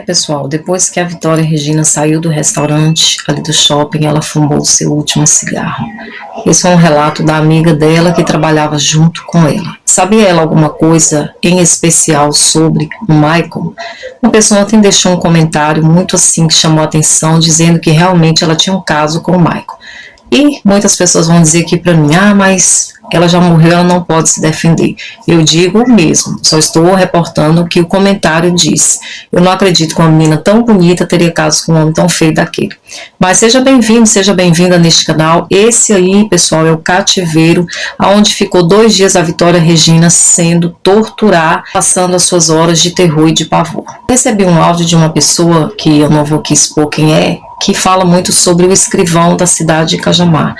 Pessoal, depois que a Vitória Regina saiu do restaurante ali do shopping, ela fumou o seu último cigarro. Esse é um relato da amiga dela que trabalhava junto com ela. Sabia ela alguma coisa em especial sobre o Michael? Uma pessoa ontem deixou um comentário muito assim que chamou a atenção, dizendo que realmente ela tinha um caso com o Michael. E muitas pessoas vão dizer aqui para mim, mas ela já morreu, ela não pode se defender. Eu digo o mesmo, só estou reportando o que o comentário disse. Eu não acredito que uma menina tão bonita teria caso com um homem tão feio daquele. Mas seja bem-vindo, seja bem-vinda neste canal. Esse aí, pessoal, é o cativeiro, onde ficou 2 dias a Vitória Regina sendo torturada, passando as suas horas de terror e de pavor. Recebi um áudio de uma pessoa, que eu não vou aqui expor quem é, que fala muito sobre o escrivão da cidade de Cajamar,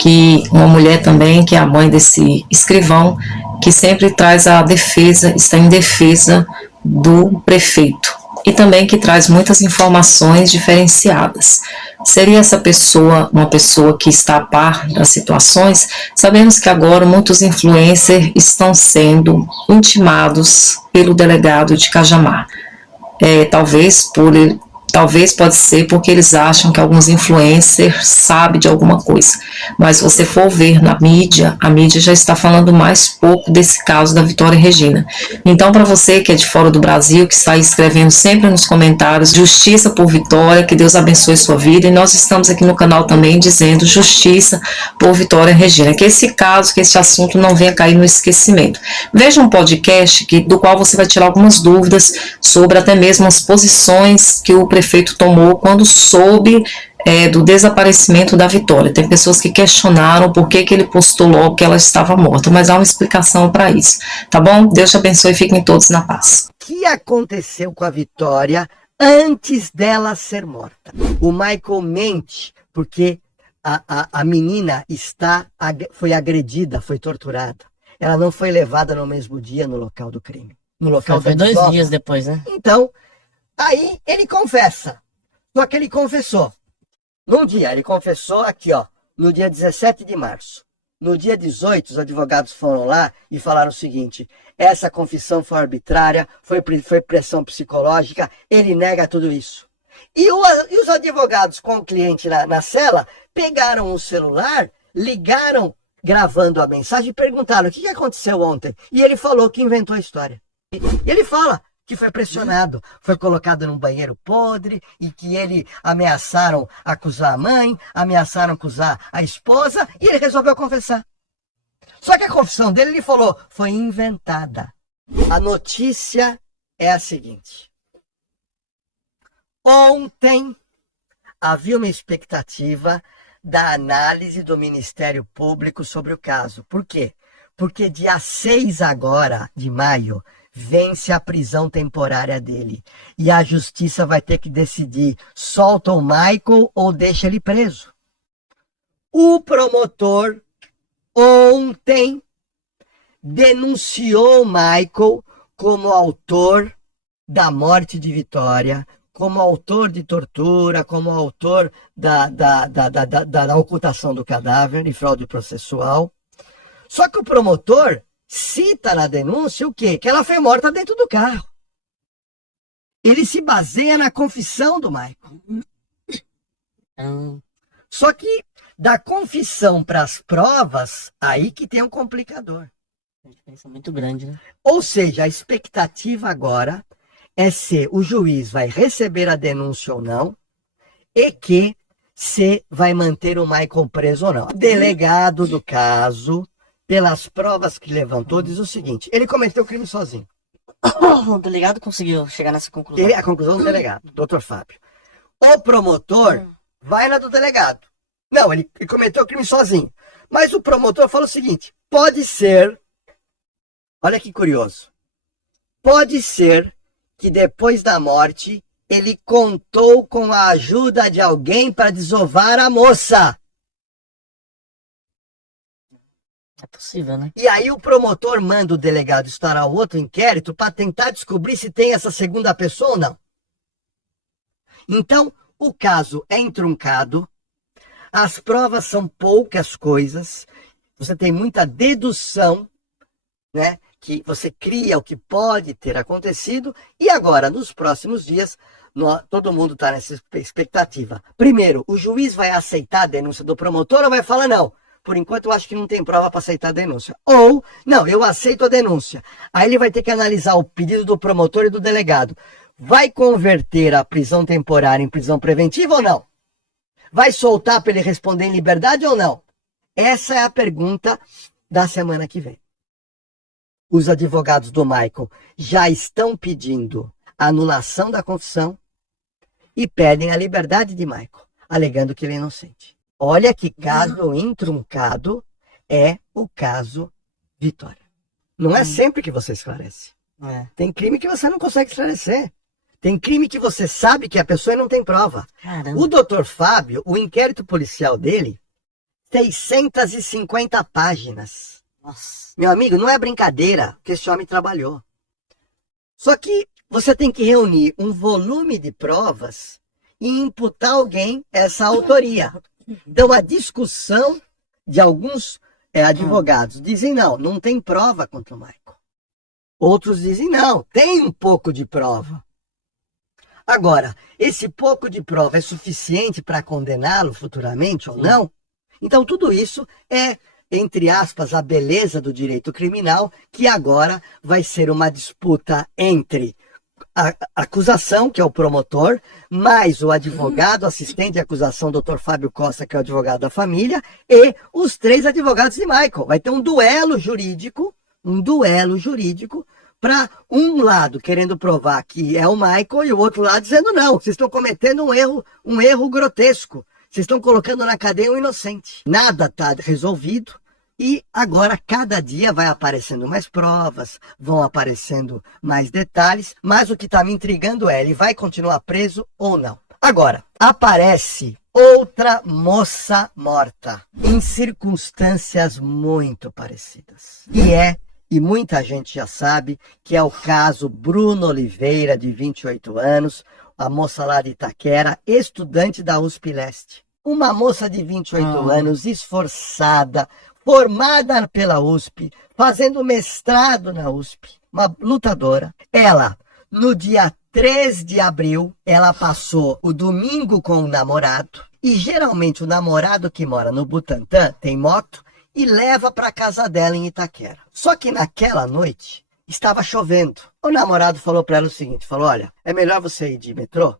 que uma mulher também, que é a mãe desse escrivão, que sempre traz a defesa, está em defesa do prefeito, e também que traz muitas informações diferenciadas. Seria essa pessoa uma pessoa que está a par das situações? Sabemos que agora muitos influencers estão sendo intimados pelo delegado de Cajamar. Talvez pode ser porque eles acham que alguns influencers sabem de alguma coisa. Mas se você for ver na mídia, a mídia já está falando mais pouco desse caso da Vitória Regina. Então, para você que é de fora do Brasil, que está escrevendo sempre nos comentários, justiça por Vitória, que Deus abençoe sua vida. E nós estamos aqui no canal também dizendo justiça por Vitória Regina. Que esse caso, que esse assunto não venha cair no esquecimento. Veja um podcast do qual você vai tirar algumas dúvidas sobre até mesmo as posições que o prefeito tomou quando soube do desaparecimento da Vitória. Tem pessoas que questionaram por que ele postou logo que ela estava morta, mas há uma explicação para isso, tá bom? Deus te abençoe e fiquem todos na paz. O que aconteceu com a Vitória antes dela ser morta? O Michael mente porque a menina foi agredida, foi torturada. Ela não foi levada no mesmo dia no local do crime. No local foi 2 dias depois, né? Então, aí ele confessa. Só que ele confessou. Num dia, ele confessou aqui, ó, no dia 17 de março. No dia 18, os advogados foram lá e falaram o seguinte: essa confissão foi arbitrária, foi pressão psicológica, ele nega tudo isso. E os advogados com o cliente na cela pegaram o celular, ligaram gravando a mensagem e perguntaram: o que aconteceu ontem? E ele falou que inventou a história. E ele fala que foi pressionado, foi colocado num banheiro podre e que ele ameaçaram acusar a mãe, ameaçaram acusar a esposa e ele resolveu confessar. Só que a confissão dele, ele falou, foi inventada. A notícia é a seguinte. Ontem havia uma expectativa da análise do Ministério Público sobre o caso. Por quê? Porque dia 6 agora de maio vence a prisão temporária dele. E a justiça vai ter que decidir, solta o Michael ou deixa ele preso. O promotor ontem denunciou o Michael como autor da morte de Vitória, como autor de tortura, como autor da ocultação do cadáver e fraude processual. Só que o promotor cita na denúncia o quê? Que ela foi morta dentro do carro. Ele se baseia na confissão do Michael. Só que da confissão para as provas, aí que tem um complicador. A diferença é muito grande, né? Ou seja, a expectativa agora é se o juiz vai receber a denúncia ou não e que se vai manter o Michael preso ou não. O delegado do caso, pelas provas que levantou, diz o seguinte: ele cometeu o crime sozinho. O delegado conseguiu chegar nessa conclusão. A conclusão do delegado, doutor Fábio. O promotor vai na do delegado. Não, ele cometeu o crime sozinho. Mas o promotor fala o seguinte: pode ser, olha que curioso, pode ser que depois da morte ele contou com a ajuda de alguém para desovar a moça. É possível, né? E aí o promotor manda o delegado instaurar outro inquérito para tentar descobrir se tem essa segunda pessoa ou não. Então, o caso é entroncado, as provas são poucas coisas, você tem muita dedução, né? que você cria o que pode ter acontecido, e agora, nos próximos dias, todo mundo está nessa expectativa. Primeiro, o juiz vai aceitar a denúncia do promotor ou vai falar não? Por enquanto, eu acho que não tem prova para aceitar a denúncia. Ou, não, eu aceito a denúncia. Aí ele vai ter que analisar o pedido do promotor e do delegado. Vai converter a prisão temporária em prisão preventiva ou não? Vai soltar para ele responder em liberdade ou não? Essa é a pergunta da semana que vem. Os advogados do Michael já estão pedindo a anulação da confissão e pedem a liberdade de Michael, alegando que ele é inocente. Olha que caso intruncado é o caso Vitória. Não é sempre que você esclarece. Tem crime que você não consegue esclarecer. Tem crime que você sabe que a pessoa não tem prova. Caramba. O doutor Fábio, o inquérito policial dele, 650 páginas. Nossa. Meu amigo, não é brincadeira que esse homem trabalhou. Só que você tem que reunir um volume de provas e imputar alguém essa autoria. Então, a discussão de alguns advogados dizem não tem prova contra o Michael. Outros dizem não, tem um pouco de prova. Agora, esse pouco de prova é suficiente para condená-lo futuramente ou não? Então, tudo isso é, entre aspas, a beleza do direito criminal, que agora vai ser uma disputa entre a acusação, que é o promotor, mais o advogado, assistente de acusação, Dr. Fábio Costa, que é o advogado da família, e os 3 advogados de Michael. Vai ter um duelo jurídico para um lado querendo provar que é o Michael e o outro lado dizendo não, vocês estão cometendo um erro grotesco. Vocês estão colocando na cadeia um inocente. Nada está resolvido. E agora, cada dia vai aparecendo mais provas, vão aparecendo mais detalhes, mas o que está me intrigando é, ele vai continuar preso ou não? Agora, aparece outra moça morta, em circunstâncias muito parecidas. E muita gente já sabe, que é o caso Bruno Oliveira, de 28 anos, a moça lá de Itaquera, estudante da USP Leste. Uma moça de 28 anos, esforçada, formada pela USP, fazendo mestrado na USP, uma lutadora. Ela, no dia 3 de abril, ela passou o domingo com o namorado, e geralmente o namorado que mora no Butantã tem moto e leva para casa dela em Itaquera. Só que naquela noite estava chovendo. O namorado falou para ela o seguinte, falou, olha, é melhor você ir de metrô.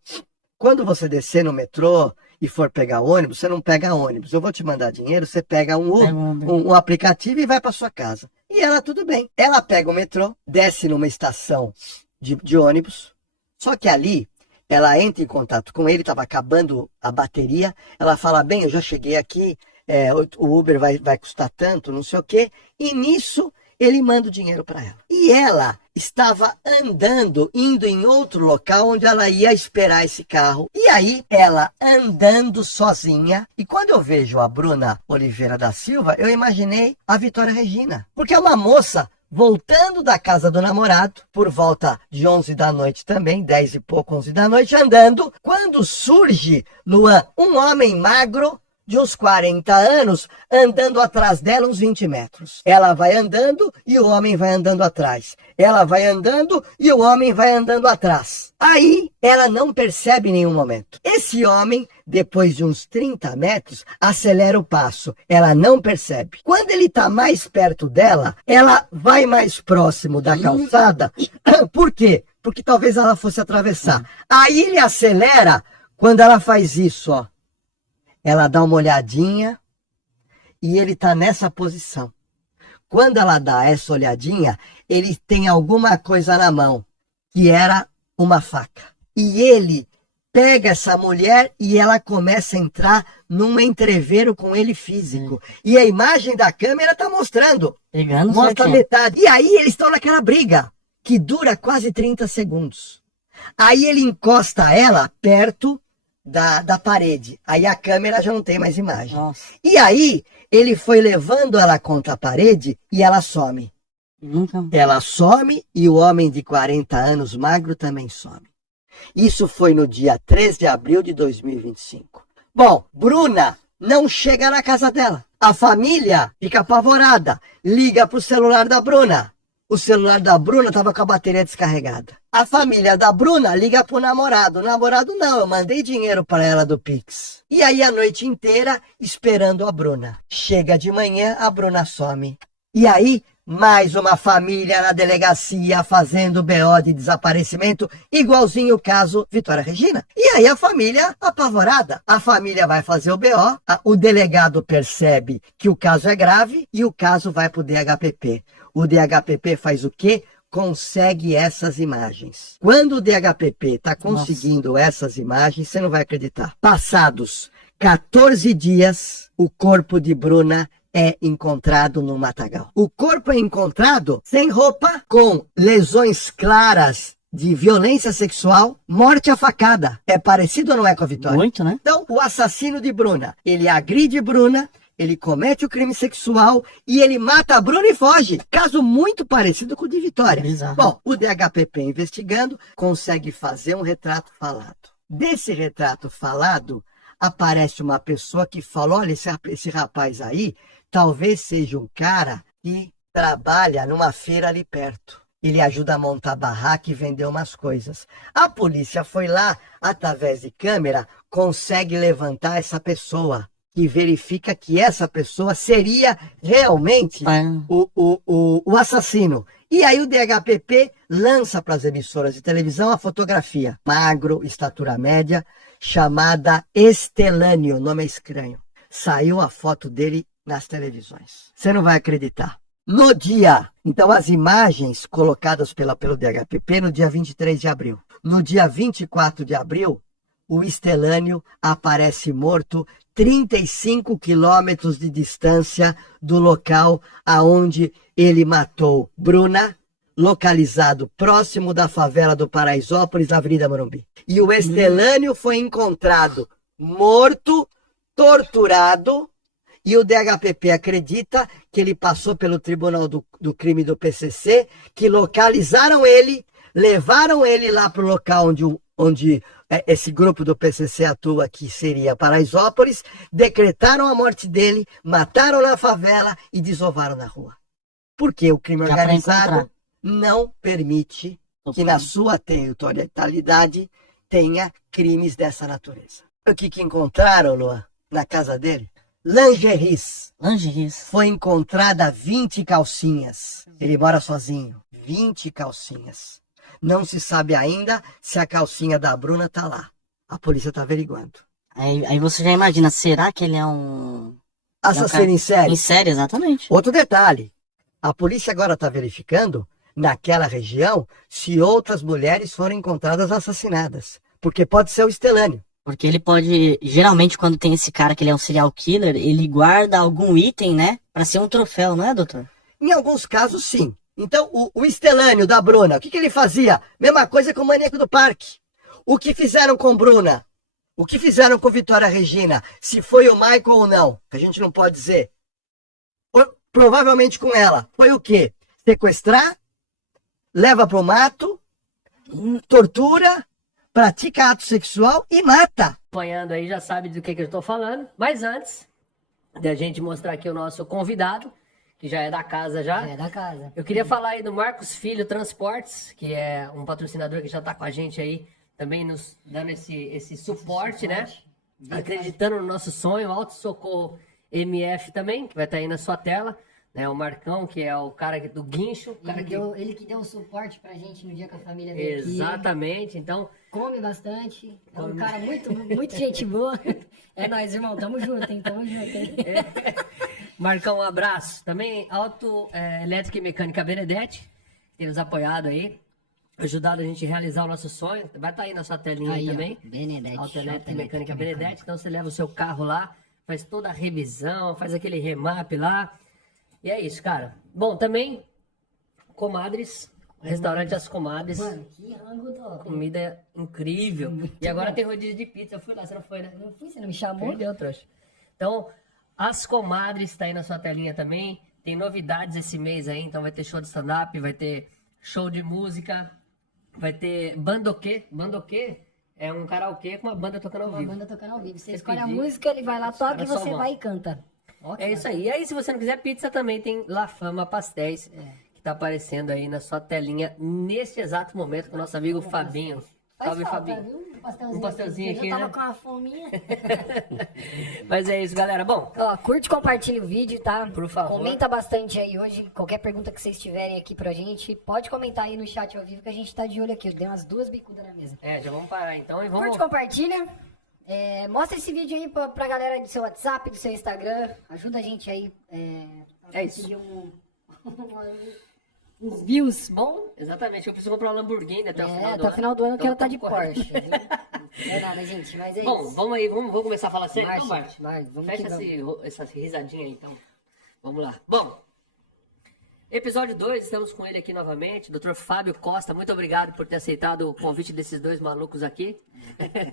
Quando você descer no metrô e for pegar ônibus, você não pega ônibus. Eu vou te mandar dinheiro, você pega um aplicativo e vai para sua casa. E ela, tudo bem. Ela pega o metrô, desce numa estação de ônibus, só que ali ela entra em contato com ele, estava acabando a bateria. Ela fala, bem, eu já cheguei aqui, o Uber vai custar tanto, não sei o quê. E nisso ele manda o dinheiro para ela. E ela estava andando, indo em outro local onde ela ia esperar esse carro. E aí, ela andando sozinha. E quando eu vejo a Bruna Oliveira da Silva, eu imaginei a Vitória Regina. Porque é uma moça voltando da casa do namorado, por volta de 11 da noite também, 10 e pouco, 11 da noite, andando. Quando surge, Luan, um homem magro, de uns 40 anos, andando atrás dela uns 20 metros. Ela vai andando e o homem vai andando atrás. Ela vai andando e o homem vai andando atrás. Aí, ela não percebe em nenhum momento. Esse homem, depois de uns 30 metros, acelera o passo. Ela não percebe. Quando ele está mais perto dela, ela vai mais próximo da calçada. Por quê? Porque talvez ela fosse atravessar. Aí ele acelera quando ela faz isso, ó. Ela dá uma olhadinha e ele está nessa posição. Quando ela dá essa olhadinha, ele tem alguma coisa na mão, que era uma faca. E ele pega essa mulher e ela começa a entrar num entreveiro com ele físico. E a imagem da câmera está mostrando. Mostra metade. E aí eles estão naquela briga, que dura quase 30 segundos. Aí ele encosta ela perto da parede. Aí a câmera já não tem mais imagem. Nossa. E aí, ele foi levando ela contra a parede e ela some. Ela some e o homem de 40 anos magro também some. Isso foi no dia 3 de abril de 2025. Bom, Bruna não chega na casa dela. A família fica apavorada. Liga pro celular da Bruna. o celular da Bruna estava com a bateria descarregada. A família da Bruna liga pro namorado. O namorado não, eu mandei dinheiro para ela do Pix. E aí a noite inteira esperando a Bruna. Chega de manhã, a Bruna some. E aí, mais uma família na delegacia fazendo BO de desaparecimento, igualzinho o caso Vitória Regina. E aí a família apavorada. A família vai fazer o BO, o delegado percebe que o caso é grave e o caso vai pro DHPP. O DHPP faz o quê? Consegue essas imagens. Quando o DHPP está conseguindo essas imagens, você não vai acreditar. Passados 14 dias, o corpo de Bruna é encontrado no matagal. O corpo é encontrado sem roupa, com lesões claras de violência sexual, morte à facada. É parecido ou não é com a Vitória? Muito, né? Então, o assassino de Bruna, ele agride Bruna, ele comete o crime sexual e ele mata a Bruna e foge. Caso muito parecido com o de Vitória. Bizarro. Bom, o DHPP investigando consegue fazer um retrato falado. Desse retrato falado, aparece uma pessoa que fala, olha, esse rapaz aí, talvez seja um cara que trabalha numa feira ali perto. Ele ajuda a montar barraca e vender umas coisas. A polícia foi lá, através de câmera, consegue levantar essa pessoa, que verifica que essa pessoa seria realmente o assassino. E aí o DHPP lança para as emissoras de televisão a fotografia. Magro, estatura média, chamada Estelânio, nome é estranho. Saiu a foto dele nas televisões. Você não vai acreditar. No dia, então as imagens colocadas pelo DHPP no dia 23 de abril. No dia 24 de abril, o Estelânio aparece morto 35 quilômetros de distância do local aonde ele matou Bruna, localizado próximo da favela do Paraisópolis, na Avenida Morumbi. E o Estelânio foi encontrado morto, torturado, e o DHPP acredita que ele passou pelo Tribunal do Crime do PCC, que localizaram ele, levaram ele lá para o local onde esse grupo do PCC atua, que seria Paraisópolis, decretaram a morte dele, mataram na favela e desovaram na rua. Porque o crime organizado não permite que na sua territorialidade tenha crimes dessa natureza. O que encontraram, Luan, na casa dele? Lingeries. Foi encontrada 20 calcinhas. Ele mora sozinho. 20 calcinhas. Não se sabe ainda se a calcinha da Bruna tá lá. A polícia tá averiguando. Aí você já imagina, será que ele é um... Assassino em série? Em série, exatamente. Outro detalhe. A polícia agora está verificando, naquela região, se outras mulheres foram encontradas assassinadas. Porque pode ser o Estelânio. Porque ele pode... Geralmente, quando tem esse cara que ele é um serial killer, ele guarda algum item, né? Pra ser um troféu, não é, doutor? Em alguns casos, sim. Então, o Estelânio da Bruna, o que ele fazia? Mesma coisa com o Maníaco do Parque. O que fizeram com Bruna? O que fizeram com Vitória Regina? Se foi o Michael ou não, que a gente não pode dizer. Provavelmente com ela. Foi o quê? Sequestrar, leva pro mato, tortura, pratica ato sexual e mata. Acompanhando aí já sabe do que eu estou falando. Mas antes da gente mostrar aqui o nosso convidado, que já é da casa já. É da casa. Eu queria falar aí do Marcos Filho Transportes, que é um patrocinador que já está com a gente aí, também nos dando esse suporte, né? Acreditando no nosso sonho. Auto Socorro MF também, que vai estar aí na sua tela. Né? O Marcão, que é o cara do guincho. Ele que deu o suporte pra gente no dia que a família veio aqui. Exatamente, então... Come bastante. É um cara muito gente boa. É nóis, irmão. Tamo junto, hein? Tamo junto, hein? Marcão, um abraço. Também Auto Elétrica e Mecânica Benedetti, tem nos apoiado aí, ajudado a gente a realizar o nosso sonho. Vai estar aí na sua telinha aí também. Benedetti. Auto Elétrica e Mecânica Benedetti. Então você leva o seu carro lá, faz toda a revisão, faz aquele remap lá. E é isso, cara. Bom, também, Comadres, restaurante As Comadres. Mano, que rango top. Comida incrível. E agora tem rodízio de pizza. Eu fui lá, você não foi, né? Não fui, você não me chamou? Perdeu, trouxa. Então, As Comadres tá aí na sua telinha também. Tem novidades esse mês aí, então vai ter show de stand-up, vai ter show de música, vai ter bandoquê. Bandoquê é um karaokê com uma banda tocando ao vivo. Uma banda tocando ao vivo. Você escolhe pedir, a música, ele vai lá, toca e você vão. vai e canta. É isso aí. E aí, se você não quiser pizza, também tem La Fama Pastéis, que tá aparecendo aí na sua telinha nesse exato momento com o nosso amigo Fabinho. Faz Salve, falta, Fabinho. viu? Um pastelzinho aqui, Eu tava né? com uma fominha. Mas é isso, galera. Bom, Ó, curte, compartilha o vídeo, tá? Por favor. Comenta bastante aí hoje. Qualquer pergunta que vocês tiverem aqui pra gente, pode comentar aí no chat ao vivo que a gente tá de olho aqui. Eu dei umas 2 bicudas na mesa. já vamos parar então e vamos... Curte, compartilha. Mostra esse vídeo aí pra galera do seu WhatsApp, do seu Instagram. Ajuda a gente aí a É isso. conseguir uns views bom. Exatamente, eu preciso comprar uma Lamborghini até o final do Até ano. o final do ano eu quero Então, estar de corre. Porsche, viu? Não é nada, gente, mas é Bom, isso. vamos aí, vamos começar a falar sério, então, Marcha, Bart? vai, vamos Fecha que vamos. essa risadinha aí, então. Vamos lá. Bom, episódio 2, estamos com ele aqui novamente, Dr. Fábio Costa. Muito obrigado por ter aceitado o convite desses dois malucos aqui.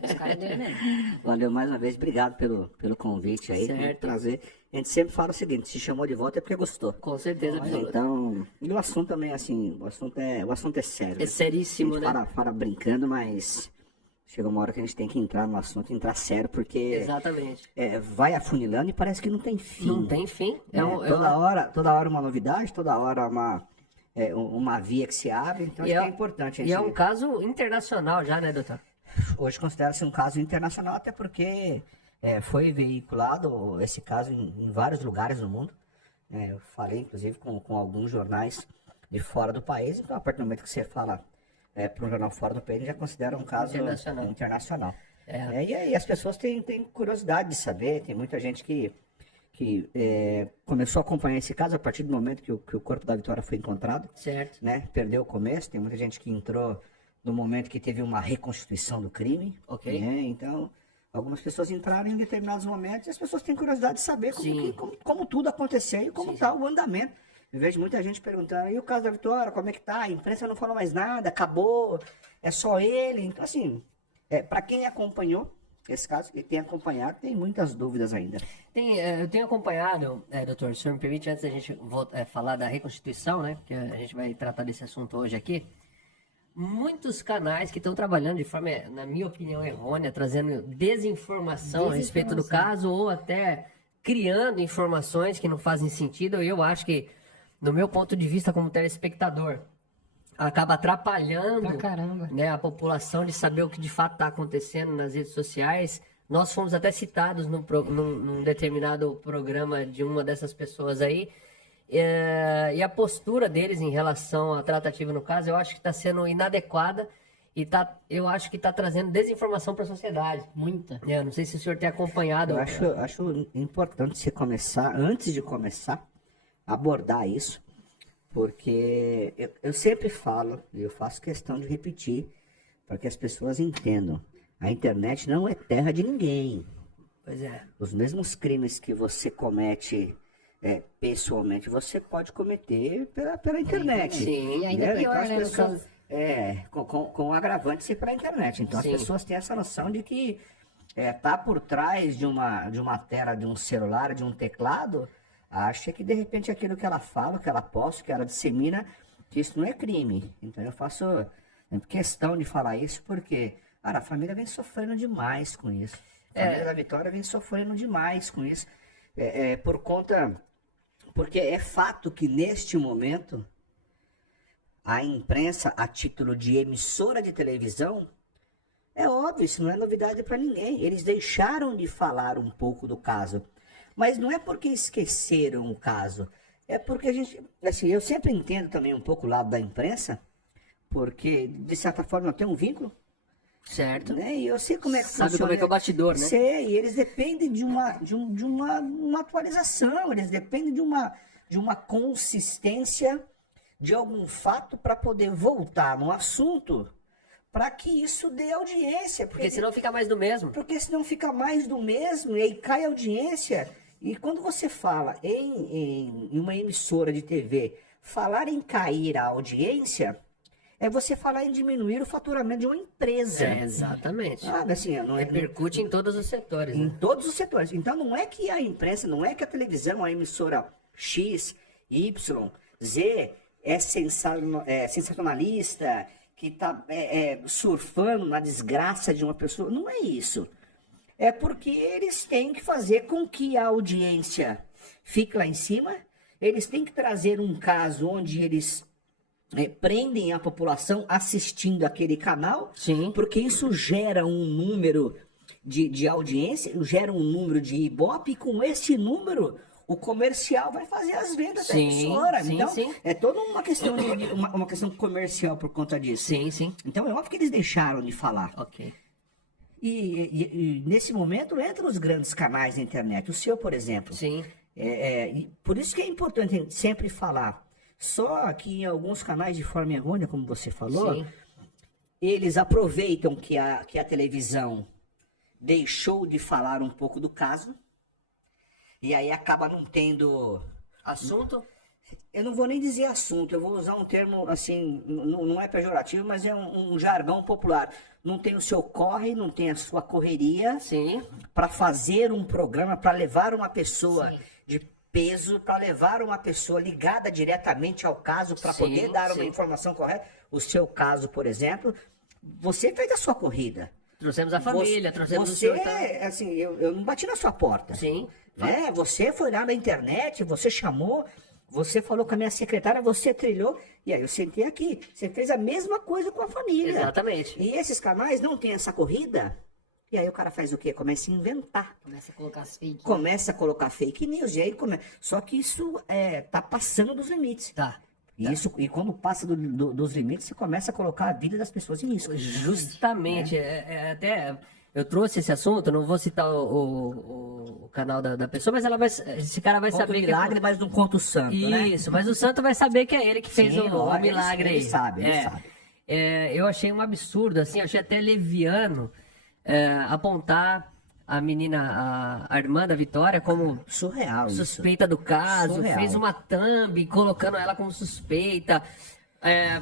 Os caras dele mesmo. Valeu mais uma vez, obrigado pelo convite aí, Certo. é um prazer. A gente sempre fala o seguinte, se chamou de volta é porque gostou. Com certeza, absoluta. Então, e o assunto também, assim, o assunto é sério. É seríssimo, a né? gente fala brincando, mas chega uma hora que a gente tem que entrar no assunto, entrar sério, porque Exatamente. vai afunilando e parece que não tem fim. Não tem fim. Né? Toda hora uma novidade, toda hora uma via que se abre, então acho que é importante. E é um caso internacional já, né, doutor? Hoje considera-se um caso internacional, até porque foi veiculado esse caso em vários lugares do mundo. Eu falei, inclusive, com alguns jornais de fora do país. Então, a partir do momento que você fala para um jornal fora do país, já considera um caso internacional. E aí as pessoas têm curiosidade de saber. Tem muita gente que começou a acompanhar esse caso a partir do momento que o corpo da Vitória foi encontrado. Certo. Né? Perdeu o começo. Tem muita gente que entrou no momento que teve uma reconstituição do crime. Ok. Né? Então, algumas pessoas entraram em determinados momentos e as pessoas têm curiosidade de saber como tudo aconteceu e como está o andamento. Eu vejo muita gente perguntando, e o caso da Vitória, como é que tá? A imprensa não falou mais nada, acabou, é só ele. Então, assim, para quem acompanhou esse caso, e tem acompanhado, tem muitas dúvidas ainda. Eu tenho acompanhado, doutor, se o senhor me permite, antes da gente falar da reconstituição, né? Porque a gente vai tratar desse assunto hoje aqui. Muitos canais que estão trabalhando de forma, na minha opinião, errônea, trazendo desinformação a respeito do caso ou até criando informações que não fazem sentido. Eu acho que, no meu ponto de vista como telespectador, acaba atrapalhando Pra caramba. né, a população de saber o que de fato está acontecendo nas redes sociais. Nós fomos até citados num determinado programa de uma dessas pessoas aí. E a postura deles em relação à tratativa no caso, eu acho que está sendo inadequada e eu acho que está trazendo desinformação para a sociedade. Muita. Eu não sei se o senhor tem acompanhado. Eu acho importante você começar, antes de começar, abordar isso, porque eu sempre falo, e eu faço questão de repetir, para que as pessoas entendam. A internet não é terra de ninguém. Pois é. Os mesmos crimes que você comete pessoalmente, você pode cometer pela internet. Sim. E ainda Né? pior, Então, as né, no pessoas, caso. com agravante ser pela internet. Então Sim. as pessoas têm essa noção de que tá por trás de uma tela, de um celular, de um teclado, acha que de repente aquilo que ela fala, que ela posta, que ela dissemina, que isso não é crime. Então eu faço questão de falar isso porque a família vem sofrendo demais com isso. A família da Vitória vem sofrendo demais com isso. Porque é fato que neste momento a imprensa, a título de emissora de televisão, é óbvio, isso não é novidade para ninguém. Eles deixaram de falar um pouco do caso. Mas não é porque esqueceram o caso. É porque a gente... Assim, eu sempre entendo também um pouco o lado da imprensa, porque, de certa forma, eu tenho um vínculo. Certo. Né? E eu sei como é que Sabe funciona. como é que é o bastidor, né? Sei, e eles dependem de uma atualização, eles dependem de uma consistência de algum fato para poder voltar no assunto, para que isso dê audiência. Porque senão fica mais do mesmo. Porque senão fica mais do mesmo e aí cai a audiência. E quando você fala em uma emissora de TV, falar em cair a audiência, é você falar em diminuir o faturamento de uma empresa. Exatamente. Assim, Repercute em todos os setores. em Né? todos os setores. Então não é que a imprensa, não é que a televisão, a emissora X, Y, Z é sensacionalista, que está surfando na desgraça de uma pessoa. Não é isso. É porque eles têm que fazer com que a audiência fique lá em cima, eles têm que trazer um caso onde eles prendem a população assistindo aquele canal, Sim. porque isso gera um número de audiência, gera um número de Ibope, e com esse número o comercial vai fazer as vendas da Sim, emissora. sim, Então, sim. é toda uma questão, uma questão comercial por conta disso. Sim, sim. Então, é óbvio que eles deixaram de falar. Ok. E nesse momento, entram os grandes canais da internet. O seu, por exemplo. Sim. E por isso que é importante sempre falar. Só que em alguns canais, de forma errônea, como você falou, Sim. eles aproveitam que a televisão deixou de falar um pouco do caso, e aí acaba não tendo... Assunto? Eu não vou nem dizer assunto, eu vou usar um termo assim, não é pejorativo, mas é um jargão popular. Não tem o seu corre, não tem a sua correria Sim. para fazer um programa, para levar uma pessoa Sim. de peso, para levar uma pessoa ligada diretamente ao caso, para Sim, poder dar uma sim. informação correta. O seu caso, por exemplo, você fez a sua corrida. Trouxemos a família, trouxemos o você, senhor. Tá... assim, eu não bati na sua porta. Sim. Né? Você foi lá na internet, você chamou, você falou com a minha secretária, você trilhou, e aí eu sentei aqui. Você fez a mesma coisa com a família. Exatamente. E esses canais não têm essa corrida, e aí o cara faz o quê? Começa a inventar. Começa a colocar as fake. Começa a colocar fake news, e aí Só que isso tá passando dos limites. Tá. E quando passa dos limites, você começa a colocar a vida das pessoas em risco. Justamente. Até eu trouxe esse assunto, não vou citar o canal da pessoa, mas esse cara vai Conta o saber milagre, mas não conta o santo, né? Isso, mas o santo vai saber que é ele que fez Sim, o ele- milagre ele aí. sabe, ele sabe. Eu achei um absurdo, assim, achei até leviano apontar a menina, a irmã da Vitória, como Surreal isso. suspeita do caso, Surreal. fez uma thumb colocando ela como suspeita,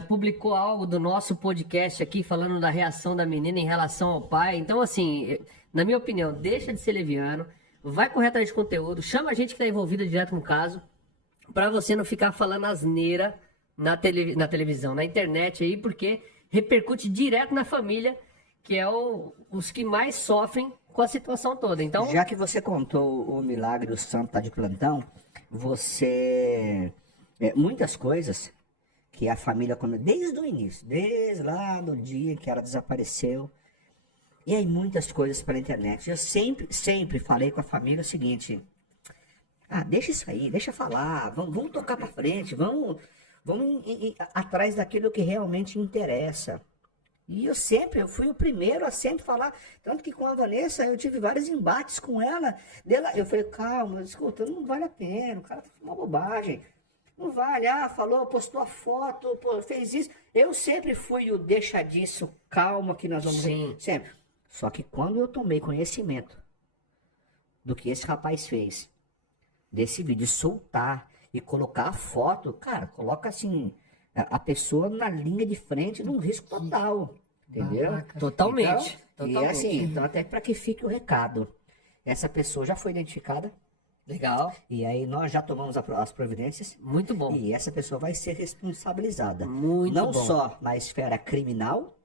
publicou algo do nosso podcast aqui falando da reação da menina em relação ao pai. Então, assim, na minha opinião, deixa de ser leviano, vai correr atrás de conteúdo, chama a gente que está envolvida direto no caso, para você não ficar falando asneira na televisão, na internet aí, porque repercute direto na família, que é os que mais sofrem com a situação toda. Então, Já que você contou o milagre, o santo tá de plantão, você... muitas coisas que a família comeu desde o início, desde lá do dia que ela desapareceu, e aí muitas coisas pela internet. Eu sempre falei com a família o seguinte: deixa isso aí, deixa falar, vamos tocar pra frente, vamos ir atrás daquilo que realmente interessa. E eu fui o primeiro a sempre falar, tanto que com a Vanessa eu tive vários embates com ela. Eu falei, calma, escuta, não vale a pena, o cara tá falando uma bobagem. Não vale, falou, postou a foto, fez isso. Eu sempre fui o deixa disso, calma que nós vamos... Sim. Sempre. Só que quando eu tomei conhecimento do que esse rapaz fez, desse vídeo, soltar e colocar a foto, cara, coloca assim... a pessoa na linha de frente num risco total, entendeu? totalmente. Então, e totalmente. assim, então até para que fique o recado, essa pessoa já foi identificada, Legal. e aí nós já tomamos as providências, Muito bom. e essa pessoa vai ser responsabilizada. Muito não bom. só na esfera criminal,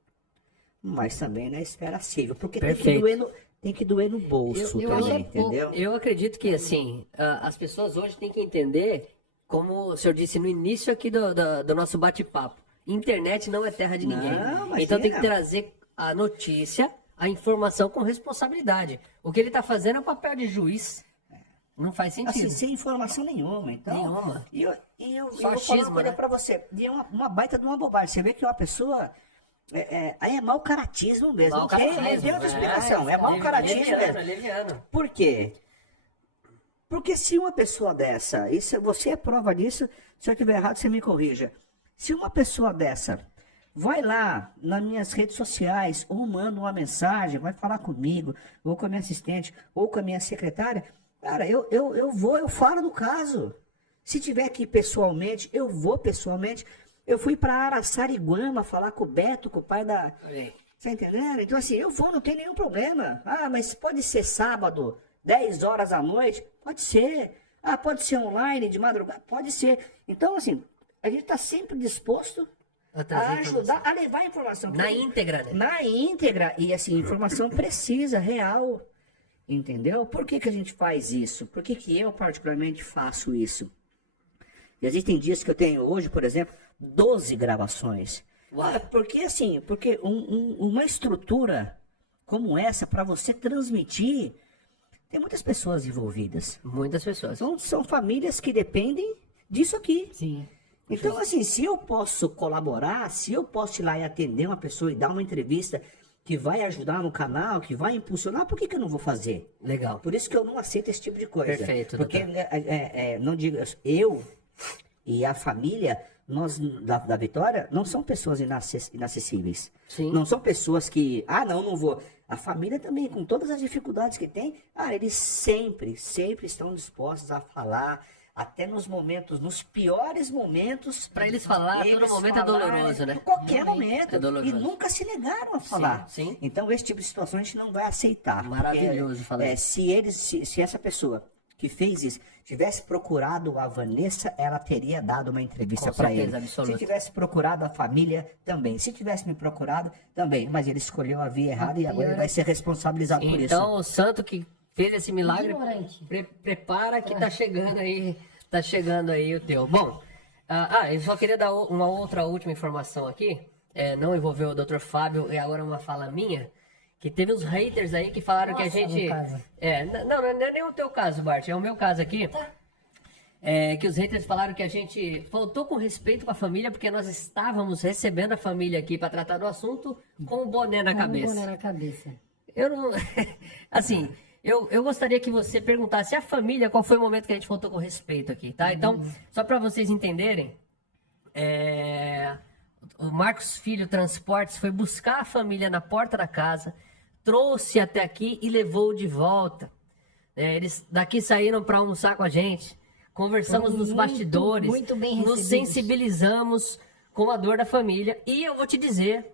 mas também na esfera civil, porque Perfeito. tem que doer no bolso também, entendeu? Eu acredito que, assim, as pessoas hoje têm que entender, como o senhor disse no início aqui do nosso bate-papo, internet não é terra de ninguém. Não, imagina. Então tem que trazer a notícia, a informação com responsabilidade. O que ele está fazendo é o papel de juiz. Não faz sentido. Assim, sem informação nenhuma, então. Nenhuma. E eu vou Só falar uma achismo, coisa né? pra você. E é uma baita de uma bobagem. Você vê que uma pessoa. Aí é mau caratismo mesmo. Não tem outra explicação. É mau caratismo mesmo. Leviano. Por quê? Porque se uma pessoa dessa, você é prova disso, se eu estiver errado, você me corrija. Se uma pessoa dessa vai lá nas minhas redes sociais, ou manda uma mensagem, vai falar comigo, ou com a minha assistente, ou com a minha secretária, cara, eu falo do caso. Se tiver aqui pessoalmente, eu vou pessoalmente. Eu fui para Araçariguama falar com o Beto, com o pai da... Olha aí. Tá entendendo? Então assim, eu vou, não tem nenhum problema. Mas pode ser sábado, 10 horas da noite? Pode ser. Pode ser online, de madrugada? Pode ser. Então assim, a gente está sempre disposto a ajudar, a levar a informação. Na íntegra, né? Na íntegra, e assim, informação precisa, real. Entendeu? Por que a gente faz isso? Por que eu particularmente faço isso? Existem dias que eu tenho hoje, por exemplo, 12 gravações. Uau. Porque assim, porque uma estrutura como essa, para você transmitir, tem muitas pessoas envolvidas. Muitas pessoas. Então, são famílias que dependem disso aqui. Sim. Então, assim, se eu posso colaborar, se eu posso ir lá e atender uma pessoa e dar uma entrevista que vai ajudar no canal, que vai impulsionar, por que eu não vou fazer? Legal. Por isso que eu não aceito esse tipo de coisa. Perfeito, Porque, doutor. não digo, eu e a família, nós da Vitória, não são pessoas inacessíveis. Sim. Não são pessoas que, não vou. A família também, com todas as dificuldades que tem, eles sempre estão dispostos a falar, até nos piores momentos. Pra eles falar, todo momento é doloroso, né? Em qualquer momento. É doloroso. E nunca se negaram a falar. Sim. Então, esse tipo de situação a gente não vai aceitar. Maravilhoso falar isso. Se essa pessoa que fez isso tivesse procurado a Vanessa, ela teria dado uma entrevista Com para certeza, ele. absoluta. Se tivesse procurado a família, também. Se tivesse me procurado, também. Mas ele escolheu a via errada e agora ele vai ser responsabilizado por isso. Então, o santo que fez esse milagre, Ignorante. prepara que tá chegando aí o teu. Bom, eu só queria dar uma outra última informação aqui, não envolveu o Dr. Fábio, e agora uma fala minha, que teve uns haters aí que falaram que a Nossa, gente... no caso. Não é nem o teu caso, Bart, é o meu caso aqui. Tá. Que os haters falaram que a gente faltou com respeito com a família, porque nós estávamos recebendo a família aqui para tratar do assunto com o boné na cabeça. boné na cabeça. Eu não. Assim, eu gostaria que você perguntasse à família qual foi o momento que a gente faltou com respeito aqui, tá? Então, só para vocês entenderem, o Marcos Filho Transportes foi buscar a família na porta da casa, trouxe até aqui e levou de volta. Eles daqui saíram para almoçar com a gente, conversamos nos bastidores, muito bem nos recebidos. sensibilizamos com a dor da família. E eu vou te dizer,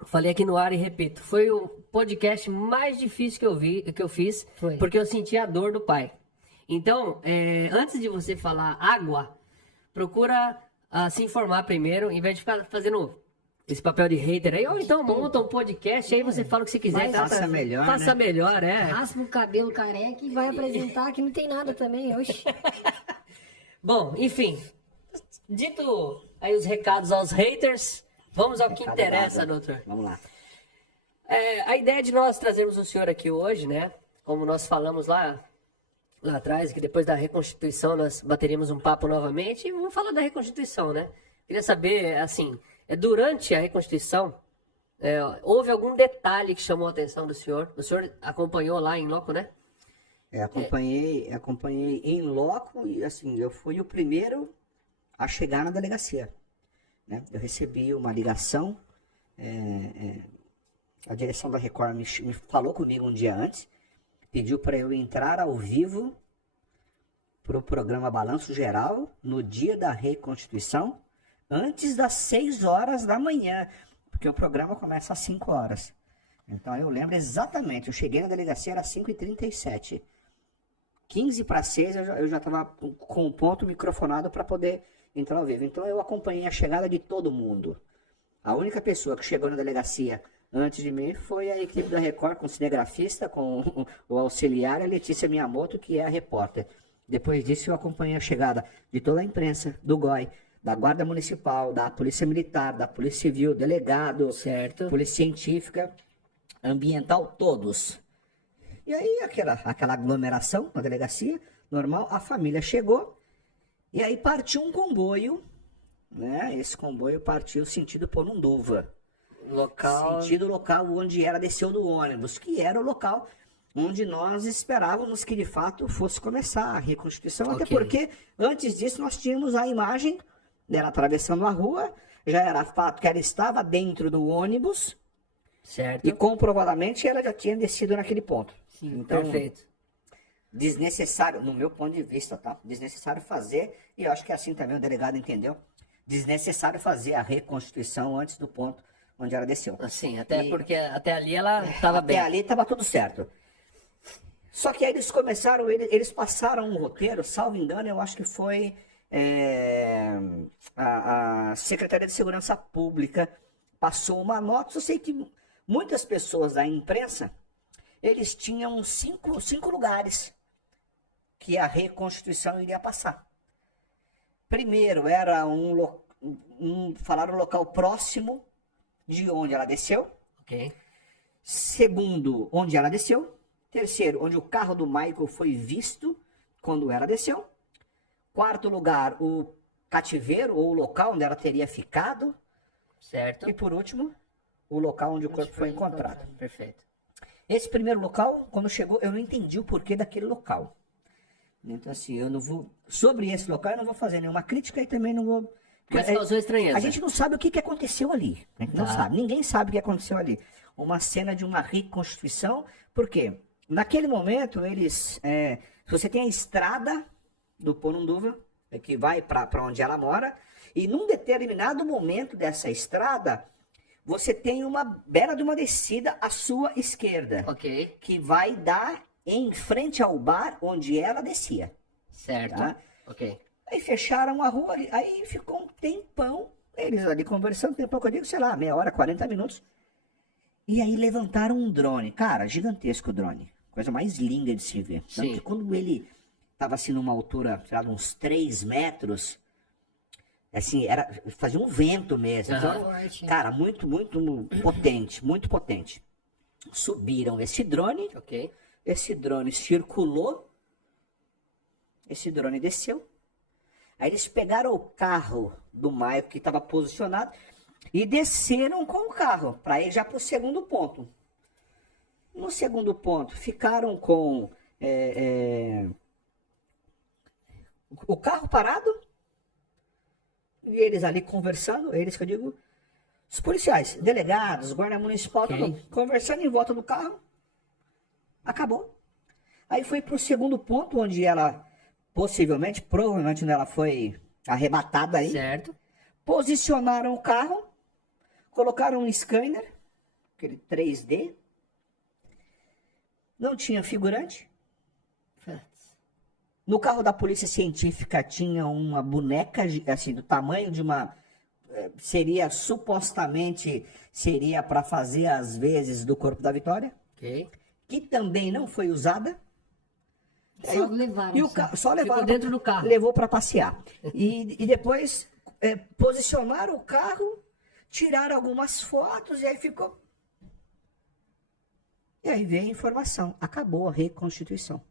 eu falei aqui no ar e repito, foi o podcast mais difícil que eu fiz, Foi. porque eu senti a dor do pai. Então, antes de você falar água, procura se informar primeiro, em vez de ficar fazendo esse papel de hater aí, ou então monta um podcast, aí você fala o que você quiser. Faça melhor, Faça né? melhor, Raspa o cabelo careca e vai apresentar que não tem nada também. Oxi. Bom, enfim, dito aí os recados aos haters, vamos ao que Recado interessa, dado. doutor. Vamos lá. A ideia de nós trazermos o senhor aqui hoje, né? Como nós falamos lá atrás, que depois da Reconstituição nós bateríamos um papo novamente, e vamos falar da Reconstituição, né? Queria saber, assim, durante a Reconstituição, houve algum detalhe que chamou a atenção do senhor? O senhor acompanhou lá em loco, né? Acompanhei em loco e assim, eu fui o primeiro a chegar na delegacia, né? Eu recebi uma ligação, a direção da Record me falou comigo um dia antes, pediu para eu entrar ao vivo para o programa Balanço Geral no dia da Reconstituição, antes das 6 horas da manhã, porque o programa começa às 5 horas. Então eu lembro exatamente, eu cheguei na delegacia, era 5h37. 15 para 6 eu já estava com o ponto microfonado para poder entrar ao vivo. Então eu acompanhei a chegada de todo mundo. A única pessoa que chegou na delegacia antes de mim foi a equipe da Record, com o cinegrafista, com o auxiliar, a Letícia Miyamoto, que é a repórter. Depois disso eu acompanhei a chegada de toda a imprensa, do GOI, da Guarda Municipal, da Polícia Militar, da Polícia Civil, delegado, Certo. Polícia Científica, Ambiental, todos. E aí aquela aglomeração na delegacia, normal, a família chegou, e aí partiu um comboio, né? Esse comboio partiu sentido Porunduva. Local. Sentido local onde ela desceu do ônibus, que era o local onde nós esperávamos que de fato fosse começar a Reconstituição, até Ok. porque antes disso nós tínhamos a imagem dela atravessando a rua, já era fato que ela estava dentro do ônibus Certo. e comprovadamente ela já tinha descido naquele ponto. Sim, Então, perfeito. desnecessário, no meu ponto de vista, tá? Desnecessário fazer, e eu acho que assim também o delegado entendeu, desnecessário fazer a Reconstituição antes do ponto onde ela desceu. Assim, até E- porque até ali ela estava bem. Até ali estava tudo certo. Só que aí eles começaram, eles passaram um roteiro, salvo engano, eu acho que foi a Secretaria de Segurança Pública passou uma nota. Eu sei que muitas pessoas da imprensa, eles tinham cinco lugares que a Reconstituição iria passar. Primeiro, era falaram um local próximo de onde ela desceu. Ok. Segundo, onde ela desceu. Terceiro, onde o carro do Michael foi visto quando ela desceu. Quarto lugar, o cativeiro ou o local onde ela teria ficado. Certo. E por último, o local onde o corpo foi encontrado. Perfeito. Esse primeiro local, quando chegou, eu não entendi o porquê daquele local. Então, assim, eu não vou. Sobre esse local, eu não vou fazer nenhuma crítica e também não vou. Mas causou estranheza. A gente não sabe o que aconteceu ali. A gente não sabe. Ninguém sabe o que aconteceu ali. Uma cena de uma reconstituição. Por quê? Naquele momento, eles. Você tem a estrada do Porunduva, que vai para onde ela mora. E num determinado momento dessa estrada, você tem uma beira de uma descida à sua esquerda. Ok. Que vai dar em frente ao bar onde ela descia. Certo. Tá? Ok. Aí fecharam a rua ali, aí ficou um tempão, eles ali conversando, tempão que eu digo, sei lá, meia hora, 40 minutos. E aí levantaram um drone, cara, gigantesco o drone, coisa mais linda de se ver. Tanto que quando ele tava assim numa altura, sei lá, de uns 3 metros, assim, fazia um vento mesmo. Então, cara, muito, muito potente, muito potente. Subiram esse drone, esse drone circulou, esse drone desceu. Aí eles pegaram o carro do Michael que estava posicionado e desceram com o carro para ir já para o segundo ponto. No segundo ponto, ficaram com o carro parado e eles ali conversando, eles que eu digo, os policiais, delegados, guarda municipal, conversando em volta do carro. Acabou. Aí foi para o segundo ponto onde ela provavelmente onde ela foi arrebatada aí. Certo. Posicionaram o carro, colocaram um scanner, aquele 3D. Não tinha figurante. No carro da polícia científica tinha uma boneca, assim, do tamanho de uma... supostamente, seria para fazer as vezes do corpo da Vitória. Que também não foi usada. Só levaram. Só levaram. Ficou dentro do carro. Levou para passear. E depois posicionaram o carro, tiraram algumas fotos e aí ficou. E aí veio a informação. Acabou a reconstituição.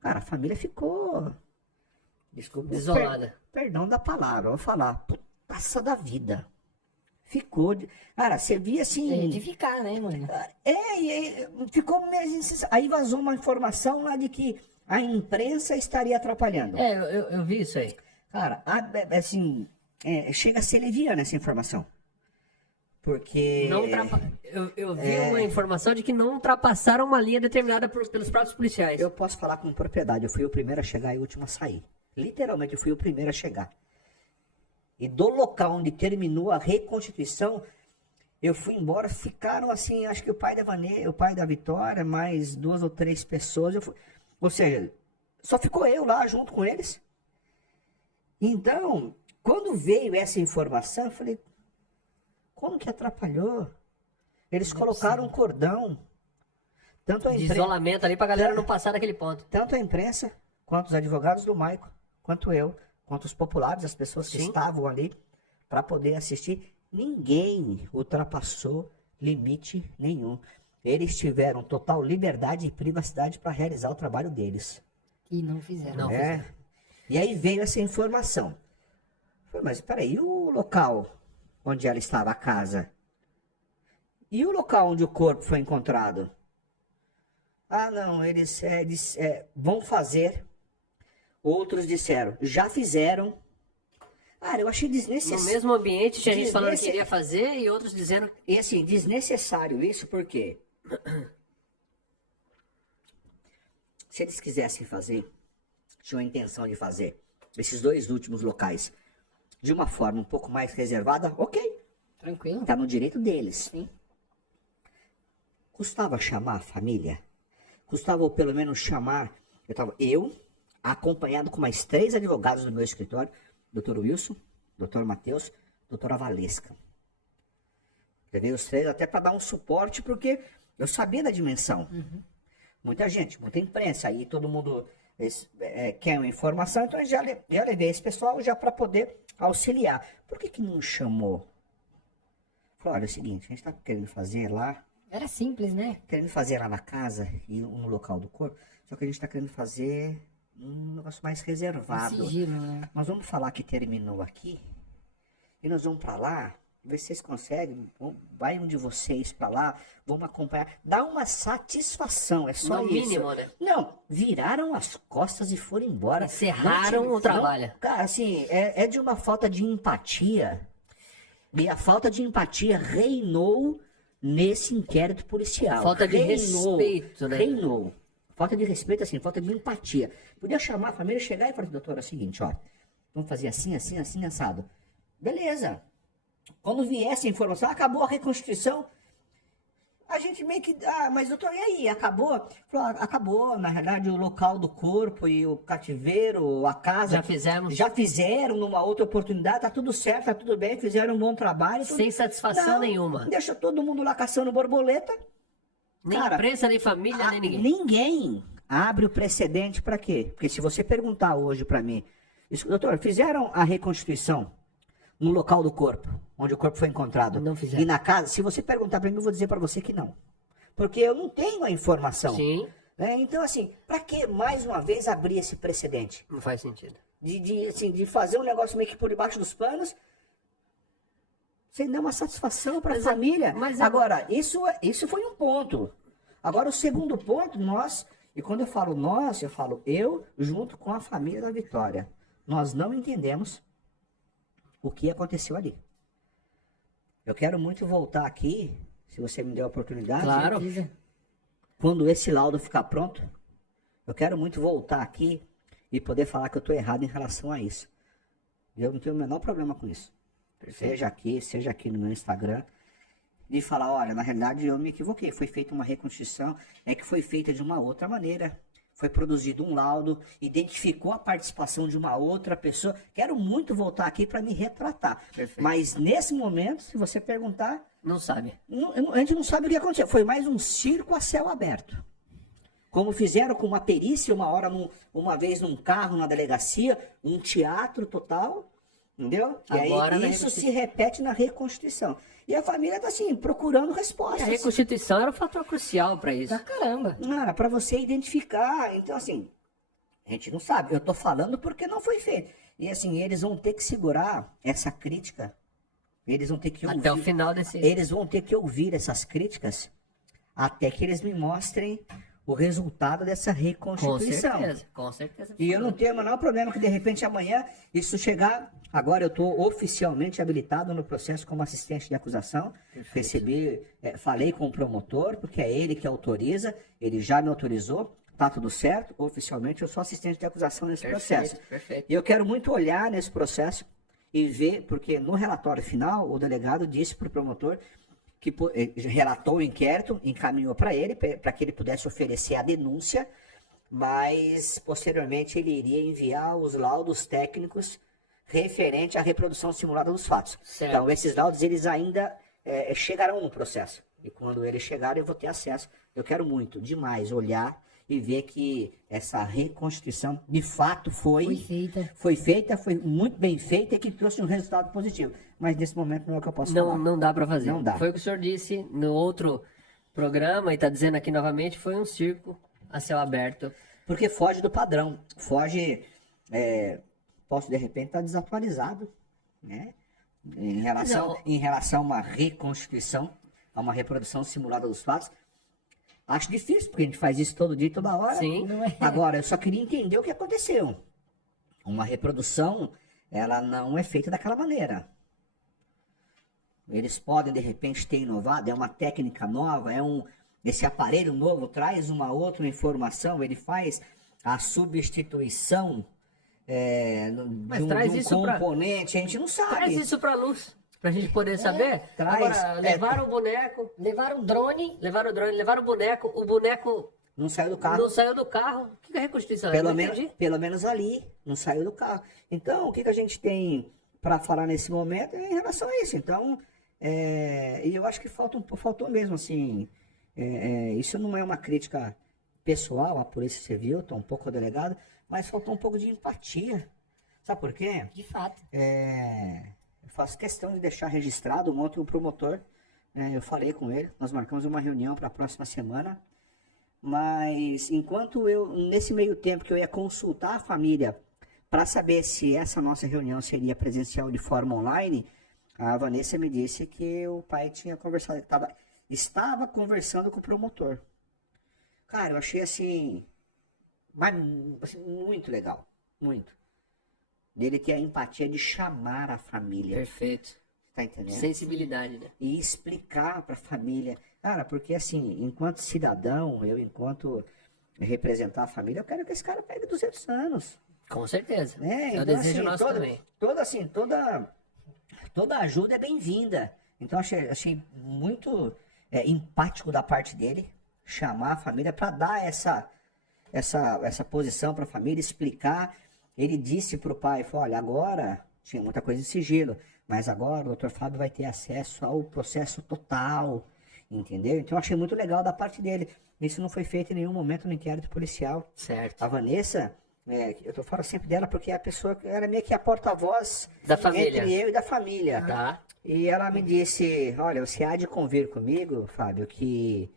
Cara, a família ficou. Desculpa. Desolada. Perdão da palavra, eu vou falar. Putaça da vida. Ficou. Cara, você via assim. De ficar, né, mano? Ficou mesmo. Aí vazou uma informação lá de que a imprensa estaria atrapalhando. Eu vi isso aí. Cara, assim, chega a ser leviana essa informação. Porque... Eu vi uma informação de que não ultrapassaram uma linha determinada pelos próprios policiais. Eu posso falar com propriedade, eu fui o primeiro a chegar e o último a sair. Literalmente, eu fui o primeiro a chegar. E do local onde terminou a reconstituição, eu fui embora, ficaram assim, acho que o pai da Vitória, mais 2 ou 3 pessoas. Ou seja, só ficou eu lá junto com eles. Então, quando veio essa informação, eu falei, como que atrapalhou? Eles colocaram um cordão. Tanto a de isolamento ali pra galera não passar daquele ponto. Tanto a imprensa, quanto os advogados do Michael, quanto eu, quanto os populares, as pessoas que estavam ali para poder assistir, ninguém ultrapassou limite nenhum. Eles tiveram total liberdade e privacidade para realizar o trabalho deles. E não fizeram. Não fizeram. E aí veio essa informação. Falei, mas peraí, e o local onde ela estava, a casa? E o local onde o corpo foi encontrado? Ah, não, eles vão fazer. Outros disseram, já fizeram. Cara, eu achei desnecessário. No mesmo ambiente, tinha gente falando que iria fazer e outros dizendo... E assim, desnecessário isso porque... Se eles quisessem fazer, tinham a intenção de fazer esses 2 últimos locais de uma forma um pouco mais reservada, ok. Tranquilo. Tá no direito deles. Sim. Custava chamar a família? Custava, ou pelo menos, chamar... Eu, acompanhado com mais 3 advogados do meu escritório, Dr. Wilson, Dr. Matheus, Dra. Valesca. Levei os 3 até para dar um suporte, porque eu sabia da dimensão. Muita gente, muita imprensa, aí todo mundo eles querem uma informação, então já levei esse pessoal já para poder auxiliar. Por que não chamou? Falou, olha, é o seguinte, a gente está querendo fazer lá, Era simples, né? querendo fazer lá na casa e no local do corpo, só que a gente está querendo fazer um negócio mais reservado. Sigilo, né? Nós vamos falar que terminou aqui e nós vamos para lá, ver se vocês conseguem, vai um de vocês para lá, vamos acompanhar, dá uma satisfação, é só No isso. mínimo, né? Não, viraram as costas e foram embora. Encerraram Não o trabalho. Cara, assim, é de uma falta de empatia. E a falta de empatia reinou nesse inquérito policial. Falta de respeito, né? Reinou. Falta de respeito, assim, falta de empatia. Podia chamar a família, chegar e falar, doutora, é o seguinte, ó, vamos fazer assim, assim, assim, assado. Beleza. Quando viesse a informação, acabou a reconstituição, a gente meio que, mas doutor, e aí, acabou? Falou, acabou, na realidade, o local do corpo e o cativeiro, a casa... Já fizemos. Já fizeram numa outra oportunidade, tá tudo certo, tá tudo bem, fizeram um bom trabalho. Sem satisfação Não, nenhuma. Deixa todo mundo lá caçando borboleta. Nem Cara, imprensa, nem família, nem ninguém. Ninguém abre o precedente para quê? Porque se você perguntar hoje para mim, doutor, fizeram a reconstituição no local do corpo, onde o corpo foi encontrado? Não fizeram. E na casa? Se você perguntar para mim, eu vou dizer para você que não. Porque eu não tenho a informação. Sim, Então, assim, para que mais uma vez abrir esse precedente? não faz sentido. De fazer um negócio meio que por debaixo dos panos, sem dar uma satisfação para a família. Agora, isso foi um ponto. Agora, o segundo ponto, e quando eu falo nós, eu falo eu junto com a família da Vitória. Nós não entendemos o que aconteceu ali. Eu quero muito voltar aqui, se você me der a oportunidade. Claro. Quando esse laudo ficar pronto, eu quero muito voltar aqui e poder falar que eu estou errado em relação a isso. E eu não tenho o menor problema com isso. Seja aqui no meu Instagram, de falar, olha, na realidade eu me equivoquei, foi feita uma reconstituição, é que foi feita de uma outra maneira. Foi produzido um laudo, identificou a participação de uma outra pessoa. Quero muito voltar aqui para me retratar. Perfeito. Mas nesse momento, se você perguntar, Não sabe. a gente não sabe o que aconteceu. Foi mais um circo a céu aberto. Como fizeram com uma perícia, uma vez num carro, na delegacia, um teatro total, entendeu? E Agora, aí isso se repete na reconstituição. E a família está assim, procurando E respostas. a reconstituição era um fator crucial para isso. Pra caramba. Cara, para você identificar. Então, assim, a gente não sabe. Eu tô falando porque não foi feito. E assim, eles vão ter que segurar essa crítica. Eles vão ter que ouvir. Até o final desse... Eles vão ter que ouvir essas críticas até que eles me mostrem o resultado dessa reconstituição. Com certeza. E eu não tenho o menor problema que de repente amanhã isso chegar. Agora eu estou oficialmente habilitado no processo como assistente de acusação. Recebi, falei com o promotor, porque é ele que autoriza, ele já me autorizou, tá tudo certo. Oficialmente eu sou assistente de acusação nesse processo. Perfeito. E eu quero muito olhar nesse processo e ver, porque no relatório final o delegado disse para o promotor que relatou o inquérito, encaminhou para ele, para que ele pudesse oferecer a denúncia, mas posteriormente ele iria enviar os laudos técnicos referente à reprodução simulada dos fatos. Certo. Então, esses laudos, eles ainda chegarão no processo. E quando eles chegarem, eu vou ter acesso. Eu quero muito, demais, olhar e ver que essa reconstituição, de fato, foi feita, foi muito bem feita e que trouxe um resultado positivo. Mas nesse momento não é o que eu posso falar. Não dá para fazer. Não dá. Foi o que o senhor disse no outro programa e está dizendo aqui novamente, foi um circo a céu aberto. Porque foge do padrão. Foge... posso, de repente, estar desatualizado, né? Em relação a uma reconstituição, a uma reprodução simulada dos fatos. Acho difícil, porque a gente faz isso todo dia e toda hora. Sim. Agora, eu só queria entender o que aconteceu. Uma reprodução, ela não é feita daquela maneira. Eles podem, de repente, ter inovado, é uma técnica nova, esse aparelho novo traz uma outra informação, ele faz a substituição de um componente, a gente não sabe. Traz isso para luz, para a gente poder saber. Agora, levaram o boneco, Levaram o drone. levaram o boneco não saiu do carro. não saiu do carro. O que é a reconstituição? Pelo menos ali, não saiu do carro. Então, o que a gente tem para falar nesse momento é em relação a isso. Então, e eu acho que faltou mesmo, assim, isso não é uma crítica pessoal à Polícia Civil, tô um pouco ao delegado, mas faltou um pouco de empatia. Sabe por quê? De fato. Eu faço questão de deixar registrado. Ontem o promotor, eu falei com ele, nós marcamos uma reunião para a próxima semana, mas enquanto nesse meio tempo que eu ia consultar a família para saber se essa nossa reunião seria presencial de forma online, a Vanessa me disse que o pai tinha conversado, estava conversando com o promotor. Cara, eu achei assim, muito legal, muito. Dele ter a empatia de chamar a família. Perfeito. Tá entendendo? Sensibilidade, né? E explicar para a família. Cara, porque assim, enquanto cidadão, enquanto representar a família, eu quero que esse cara pegue 200 anos. Com certeza. Né? Eu Então, desejo assim, nosso também. Toda ajuda é bem-vinda. Então achei muito empático da parte dele chamar a família para dar essa posição para a família, explicar. Ele disse para o pai, falou, olha, agora tinha muita coisa em sigilo, mas agora o Dr. Fábio vai ter acesso ao processo total, entendeu? Então achei muito legal da parte dele. Isso não foi feito em nenhum momento no inquérito policial. Certo. A Vanessa, eu falo sempre dela porque é a pessoa que era meio que a porta-voz Da família. entre eu e da família. Tá. E ela me disse, olha, você há de convir comigo, Fábio, que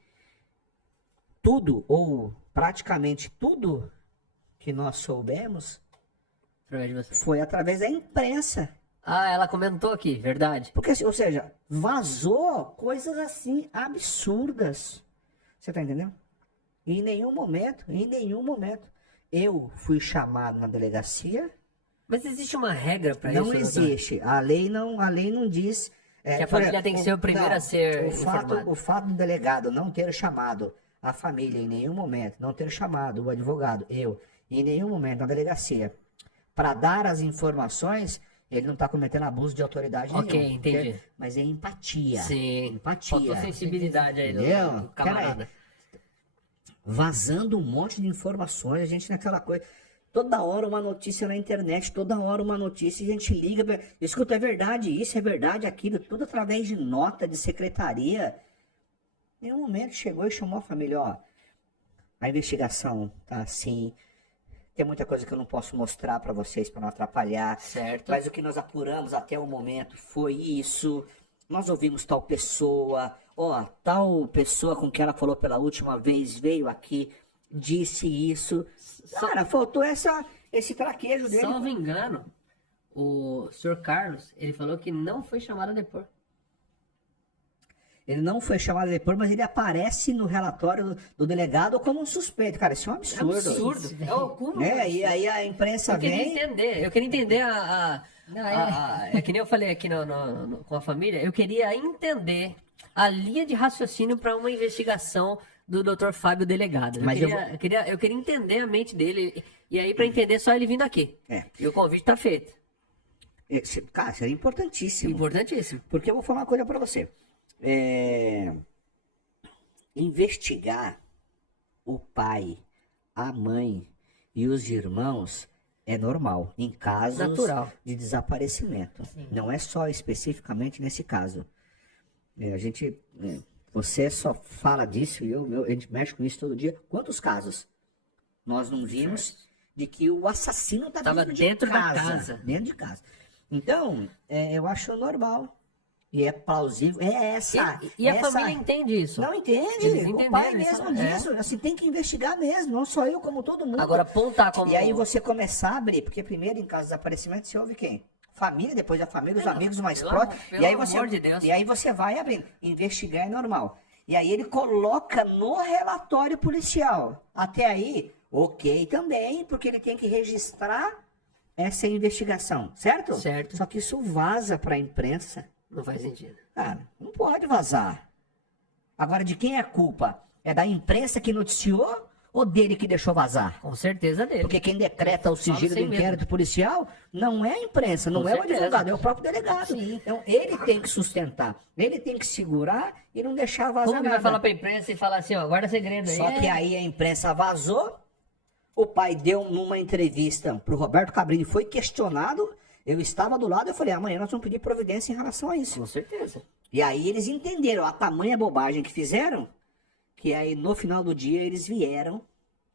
tudo, ou praticamente tudo que nós soubemos Através de você. foi através da imprensa. Ah, ela comentou aqui, verdade. Porque, ou seja, vazou coisas assim absurdas. Você tá entendendo? E em nenhum momento, eu fui chamado na delegacia. Mas existe uma regra pra Não isso? existe. A lei não diz. Que a família tem que ser o primeiro a ser informado. O fato do delegado não ter chamado a família em nenhum momento, não ter chamado o advogado, em nenhum momento na delegacia, para dar as informações, ele não está cometendo abuso de autoridade nenhum. Ok, entendi. Mas é empatia. Sim. Empatia. Faltou sensibilidade aí Entendeu? do camarada. Vazando um monte de informações, a gente naquela coisa. Toda hora uma notícia na internet, toda hora uma notícia, a gente liga, escuta, é verdade isso, é verdade aquilo, tudo através de nota de secretaria. Em nenhum momento chegou e chamou a família, ó, a investigação tá assim, tem muita coisa que eu não posso mostrar para vocês para não atrapalhar, Certo. mas o que nós apuramos até o momento foi isso, nós ouvimos tal pessoa, ó, tal pessoa com quem ela falou pela última vez veio aqui, disse isso. Cara, faltou esse traquejo dele. Salvo engano, o Sr. Carlos, ele falou que não foi chamado a depor. Ele não foi chamado depois, mas ele aparece no relatório do delegado como um suspeito. Cara, isso é um absurdo. Absurdo. É o cúmulo. E aí a imprensa Eu queria vem... entender Não, é que nem eu falei aqui com a família, eu queria entender a linha de raciocínio para uma investigação do Dr. Fábio Delegado. Eu queria entender a mente dele, e aí para entender só ele vindo aqui. E o convite tá feito. Cara, isso é importantíssimo. Importantíssimo. Porque eu vou falar uma coisa pra você. Investigar o pai, a mãe e os irmãos é normal em casos Natural. de desaparecimento. Não é só especificamente nesse caso. Você só fala disso e a gente mexe com isso todo dia. Quantos casos nós não vimos de que o assassino estava dentro da casa? Dentro de casa. Então, eu acho normal. E é plausível. E a família entende isso? Não entende. Eles O entenderam pai isso, mesmo né? disso. Assim, tem que investigar mesmo. Não só eu, como todo mundo. Agora, apontar como... E aí você começar a abrir. Porque primeiro, em caso de desaparecimento, você ouve quem? Família, depois a família, os amigos mais próximos. Pelo amor de Deus. E aí você vai abrindo. Investigar é normal. E aí ele coloca no relatório policial. Até aí, ok também, porque ele tem que registrar essa investigação, certo? Certo. Só que isso vaza para a imprensa. Não faz sentido. Cara, não pode vazar. Agora, de quem é a culpa? É da imprensa que noticiou ou dele que deixou vazar? Com certeza dele. Porque quem decreta o sigilo do sem inquérito policial não é a imprensa, não Com é o certeza. advogado, é o próprio delegado. Então, ele tem que sustentar, ele tem que segurar e não deixar vazar Como que nada. vai falar pra imprensa e falar assim, ó, guarda segredo aí? Só que aí a imprensa vazou, o pai deu numa entrevista pro Roberto Cabrini, foi questionado, eu estava do lado, eu falei, amanhã nós vamos pedir providência em relação a isso. Com certeza. E aí eles entenderam a tamanha bobagem que fizeram, que aí no final do dia eles vieram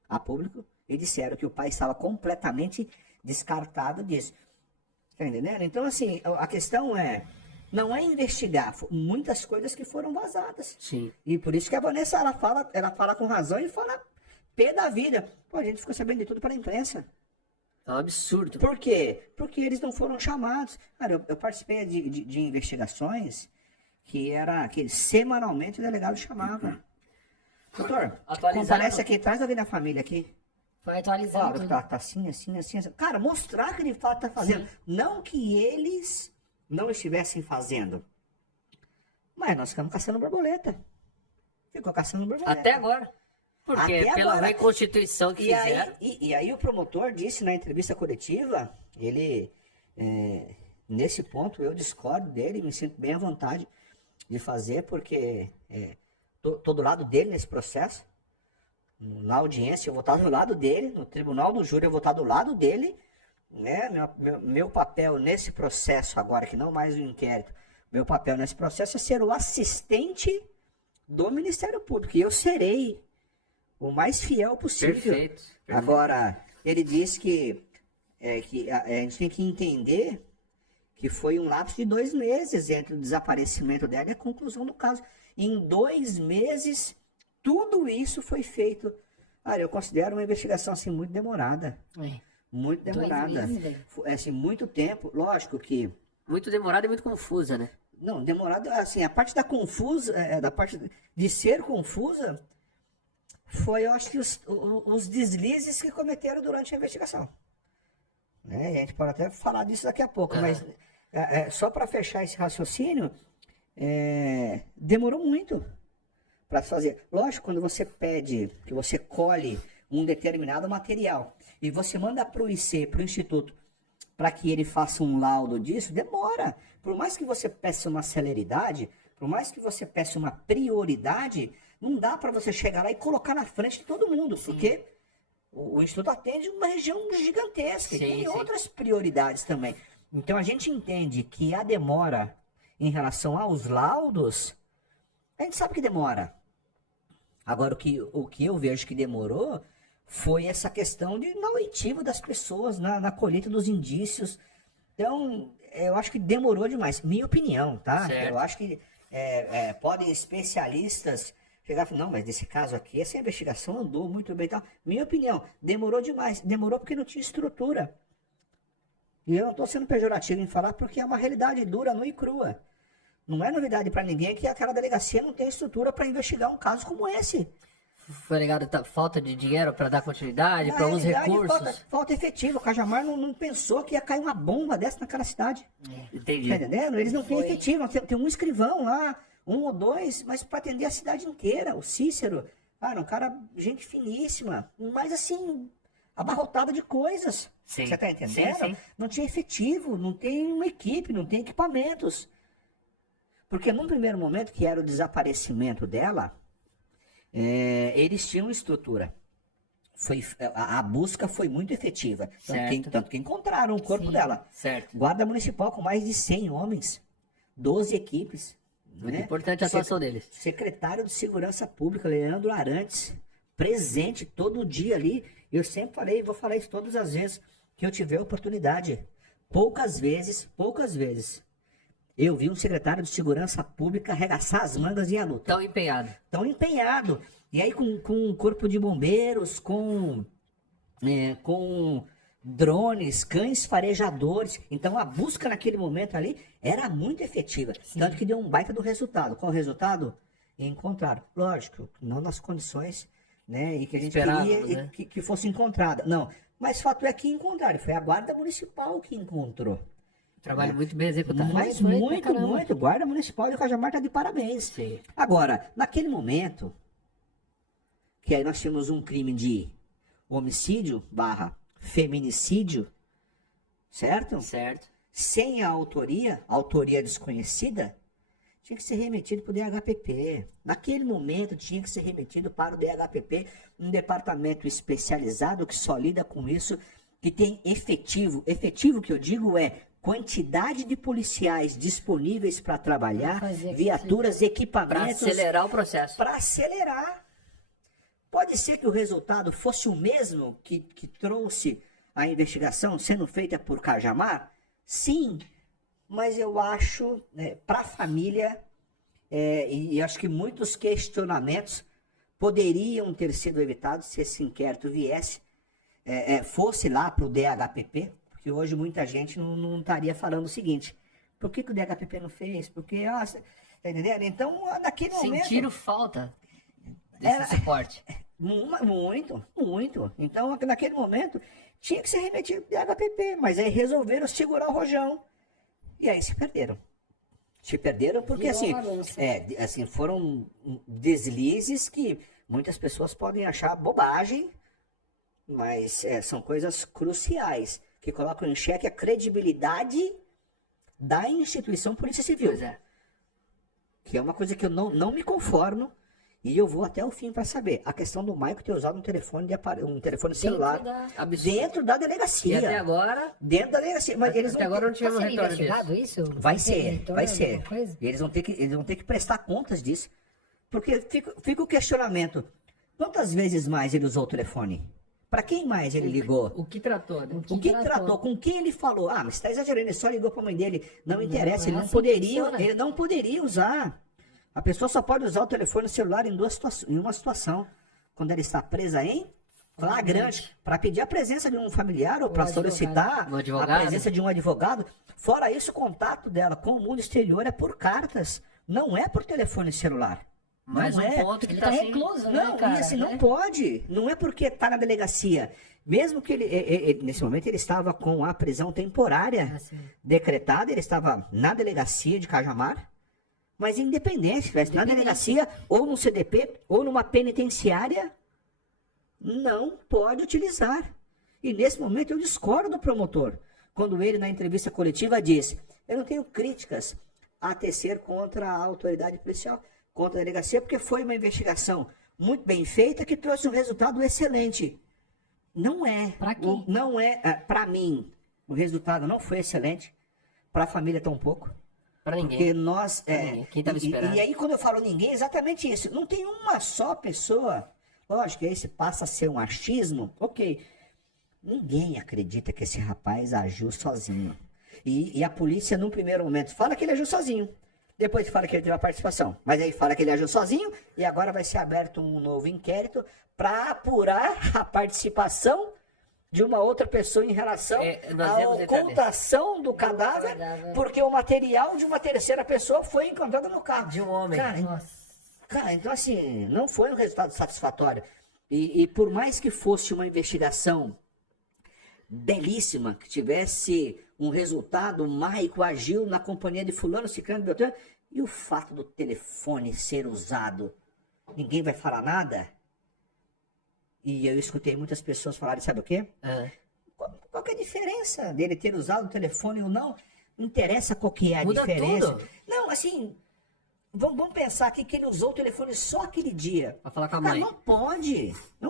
a público e disseram que o pai estava completamente descartado disso. Tá entendendo? Então, assim, a questão não é investigar muitas coisas que foram vazadas. Sim. E por isso que a Vanessa, ela fala com razão e fala pé da vida. Pô, a gente ficou sabendo de tudo pela imprensa. É um absurdo. Por quê? Porque eles não foram chamados. Cara, eu participei de investigações que semanalmente o delegado chamava. Doutor, Atualizado. comparece aqui, traz alguém da família aqui. Vai atualizando Ó, tudo. tá assim. Cara, mostrar que de fato tá fazendo. Não que eles não estivessem fazendo. Mas nós ficamos caçando borboleta. Ficou caçando borboleta. Até agora. Porque Até pela agora. reconstituição que fizeram. E aí o promotor disse na entrevista coletiva, ele, nesse ponto eu discordo dele, me sinto bem à vontade de fazer, porque tô do lado dele nesse processo. Na audiência eu vou estar do lado dele, no tribunal do júri eu vou estar do lado dele, né? Meu papel nesse processo agora, que não mais o inquérito, meu papel nesse processo é ser o assistente do Ministério Público, e eu serei o mais fiel possível. Perfeito. Agora, ele disse que a gente tem que entender que foi um lapso de 2 meses entre o desaparecimento dela e a conclusão do caso. Em 2 meses, tudo isso foi feito. Olha, eu considero uma investigação assim muito demorada. Muito 2 demorada. meses, velho. Assim, muito tempo. Lógico que Muito demorada e muito confusa, né? não, demorado, assim, a parte da confusa, da parte de ser confusa, foi, eu acho que os deslizes que cometeram durante a investigação. Né? A gente pode até falar disso daqui a pouco, mas só para fechar esse raciocínio, demorou muito para fazer. Lógico, quando você pede, que você colhe um determinado material e você manda para o IC, para o Instituto, para que ele faça um laudo disso, demora. Por mais que você peça uma celeridade, por mais que você peça uma prioridade, não dá para você chegar lá e colocar na frente de todo mundo, porque o Instituto atende uma região gigantesca e tem outras prioridades também. Então a gente entende que a demora em relação aos laudos, a gente sabe que demora. Agora o que eu vejo que demorou foi essa questão de na oitiva das pessoas, na colheita dos indícios. Então, eu acho que demorou demais. Minha opinião, tá? Certo. Eu acho que podem especialistas chegar e falar, não, mas nesse caso aqui, essa investigação andou muito bem e tal. Minha opinião, demorou demais. Demorou porque não tinha estrutura. E eu não estou sendo pejorativo em falar porque é uma realidade dura, nua e crua. Não é novidade para ninguém que aquela delegacia não tem estrutura para investigar um caso como esse. Foi ligado a falta de dinheiro para dar continuidade, Na para alguns realidade, recursos. falta efetivo. O Cajamar não pensou que ia cair uma bomba dessa naquela cidade. Entendi. Tá entendendo? Eles não têm efetivo. Tem um escrivão lá, 1 ou 2, mas para atender a cidade inteira. O Cícero, cara, um cara, gente finíssima, mas assim, abarrotada de coisas. Sim. Você tá entendendo? Sim. Não tinha efetivo, não tem uma equipe, não tem equipamentos. Porque num primeiro momento, que era o desaparecimento dela, eles tinham estrutura. A busca foi muito efetiva. Tanto que encontraram o corpo dela. Certo. Guarda Municipal com mais de 100 homens, 12 equipes. Muito importante a atuação deles. Secretário de Segurança Pública, Leandro Arantes, presente todo dia ali. Eu sempre falei, vou falar isso todas as vezes que eu tiver oportunidade. Poucas vezes, eu vi um secretário de Segurança Pública arregaçar as mangas e a luta. Tão empenhado. E aí com um corpo de bombeiros, com drones, cães farejadores. Então a busca naquele momento ali era muito efetiva. Sim. Tanto que deu um baita do resultado. Qual o resultado? Encontraram. Lógico, não nas condições, né, e que a gente queria que fosse encontrada. Não, mas fato é que encontraram. Foi a Guarda Municipal que encontrou. Trabalho muito bem executado. Mas muito. Guarda Municipal de Cajamar tá de parabéns. Sim. Agora, naquele momento, que aí nós tínhamos um crime de homicídio / feminicídio, certo? Certo. Sem a autoria desconhecida, tinha que ser remetido para o DHPP. Naquele momento, tinha que ser remetido para o DHPP, um departamento especializado que só lida com isso, que tem efetivo. Efetivo que eu digo é quantidade de policiais disponíveis para trabalhar, viaturas, equipamentos. Para acelerar o processo. Para acelerar. Pode ser que o resultado fosse o mesmo que trouxe a investigação sendo feita por Cajamar? Sim, mas eu acho, para a família, e acho que muitos questionamentos poderiam ter sido evitados se esse inquérito viesse, fosse lá para o DHPP, porque hoje muita gente não estaria falando o seguinte: por que o DHPP não fez? Porque, tá entendendo? Então, naquele momento... Sentiram falta desse suporte. Muito, muito. Então, naquele momento, tinha que ser remetido ao DHPP, mas aí resolveram segurar o rojão. E aí se perderam. Se perderam porque, assim, foram deslizes que muitas pessoas podem achar bobagem, mas são coisas cruciais, que colocam em xeque a credibilidade da instituição Polícia Civil. Pois é. Que é uma coisa que eu não me conformo, e eu vou até o fim para saber. A questão do Maico ter usado um telefone celular dentro da delegacia. E até agora... Dentro da delegacia. Mas eles até agora não tivemos Tá sendo retorno disso. investigado isso? Vai Tem ser, retorno, vai ser. alguma coisa? Eles vão ter que prestar contas disso. Porque fica o questionamento. Quantas vezes mais ele usou o telefone? Para quem mais ele ligou? O que tratou, né? O que tratou? Com quem ele falou? Mas você está exagerando, ele só ligou para a mãe dele. Não interessa, é assim que funciona. ele não poderia usar. A pessoa só pode usar o telefone celular em uma situação. Quando ela está presa em flagrante, para pedir a presença de um familiar ou para solicitar Um a advogado. presença de um advogado. Fora isso, o contato dela com o mundo exterior é por cartas, não é por telefone celular. Mais não um é. ponto que Ele tá tá assim... recluso, Não, né, cara? e assim, não né? pode. Não é porque tá na delegacia. Mesmo que ele, nesse momento, ele estava com a prisão temporária Assim. decretada, ele estava na delegacia de Cajamar, mas independente, se estivesse na delegacia, ou no CDP, ou numa penitenciária, não pode utilizar. E nesse momento eu discordo do promotor, quando ele, na entrevista coletiva, disse: eu não tenho críticas a tecer contra a autoridade policial, contra a delegacia, porque foi uma investigação muito bem feita que trouxe um resultado excelente. Não é. Pra quem? Não é. Para mim, o resultado não foi excelente. Para a família, tampouco. Pra ninguém. Porque nós. ninguém. Quem tava esperando? E aí, quando eu falo ninguém, é exatamente isso. Não tem uma só pessoa. Lógico que aí se passa a ser um achismo. Ok. Ninguém acredita que esse rapaz agiu sozinho. E a polícia, num primeiro momento, fala que ele agiu sozinho. Depois fala que ele teve a participação. Mas aí fala que ele agiu sozinho. E agora vai ser aberto um novo inquérito para apurar a participação de uma outra pessoa em relação nós à vamos entrar ocultação do cadáver, porque o material de uma terceira pessoa foi encontrado no carro. De um homem. Cara, então assim, não foi um resultado satisfatório. E por mais que fosse uma investigação belíssima, que tivesse um resultado, o Maico agiu na companhia de fulano, ciclano, beltrano, e o fato do telefone ser usado, ninguém vai falar nada? E eu escutei muitas pessoas falarem, sabe o quê? Qual que é a diferença dele ter usado o telefone ou não? Não interessa qual que é a Muda diferença. tudo. Não, assim, vamos pensar aqui que ele usou o telefone só aquele dia. Pra falar com a Cara, mãe. não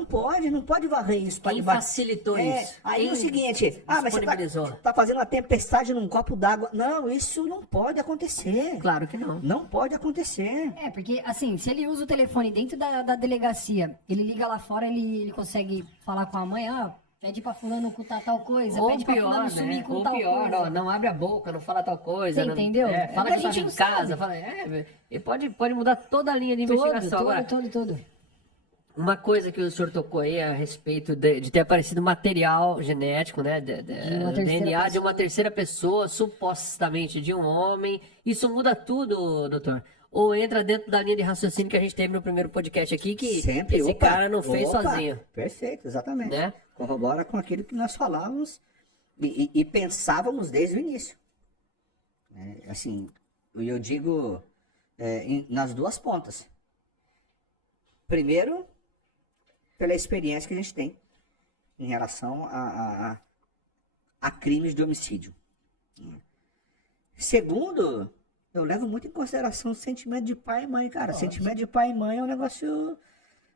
pode varrer isso para Quem debaixo. facilitou isso? Aí Quem é o seguinte, mas você disponibilizou? tá fazendo uma tempestade num copo d'água. Não, isso não pode acontecer. Claro que não. Não pode acontecer. É, porque, assim, se ele usa o telefone dentro da delegacia, ele liga lá fora, ele consegue falar com a mãe, pede pra fulano ocultar tal coisa, Ou pede pra pior, fulano sumir né? com Ou tal pior, coisa. não abre a boca, não fala tal coisa. Você não- entendeu? Fala A que gente estava não em casa. sabe. Fala, e pode mudar toda a linha de investigação. Agora, Todo. uma coisa que o senhor tocou aí a respeito de ter aparecido material genético, né? uma terceira DNA de pessoa. uma terceira pessoa, supostamente de um homem. Isso muda tudo, doutor? Ou entra dentro da linha de raciocínio que a gente teve no primeiro podcast aqui, que Sempre, esse opa, cara não fez opa, sozinho. Perfeito, exatamente. Né? Corrobora com aquilo que nós falávamos e pensávamos desde o início. Assim, eu digo nas duas pontas. Primeiro, pela experiência que a gente tem em relação a crimes de homicídio. Segundo, eu levo muito em consideração o sentimento de pai e mãe, cara. Sentimento de pai e mãe é um negócio,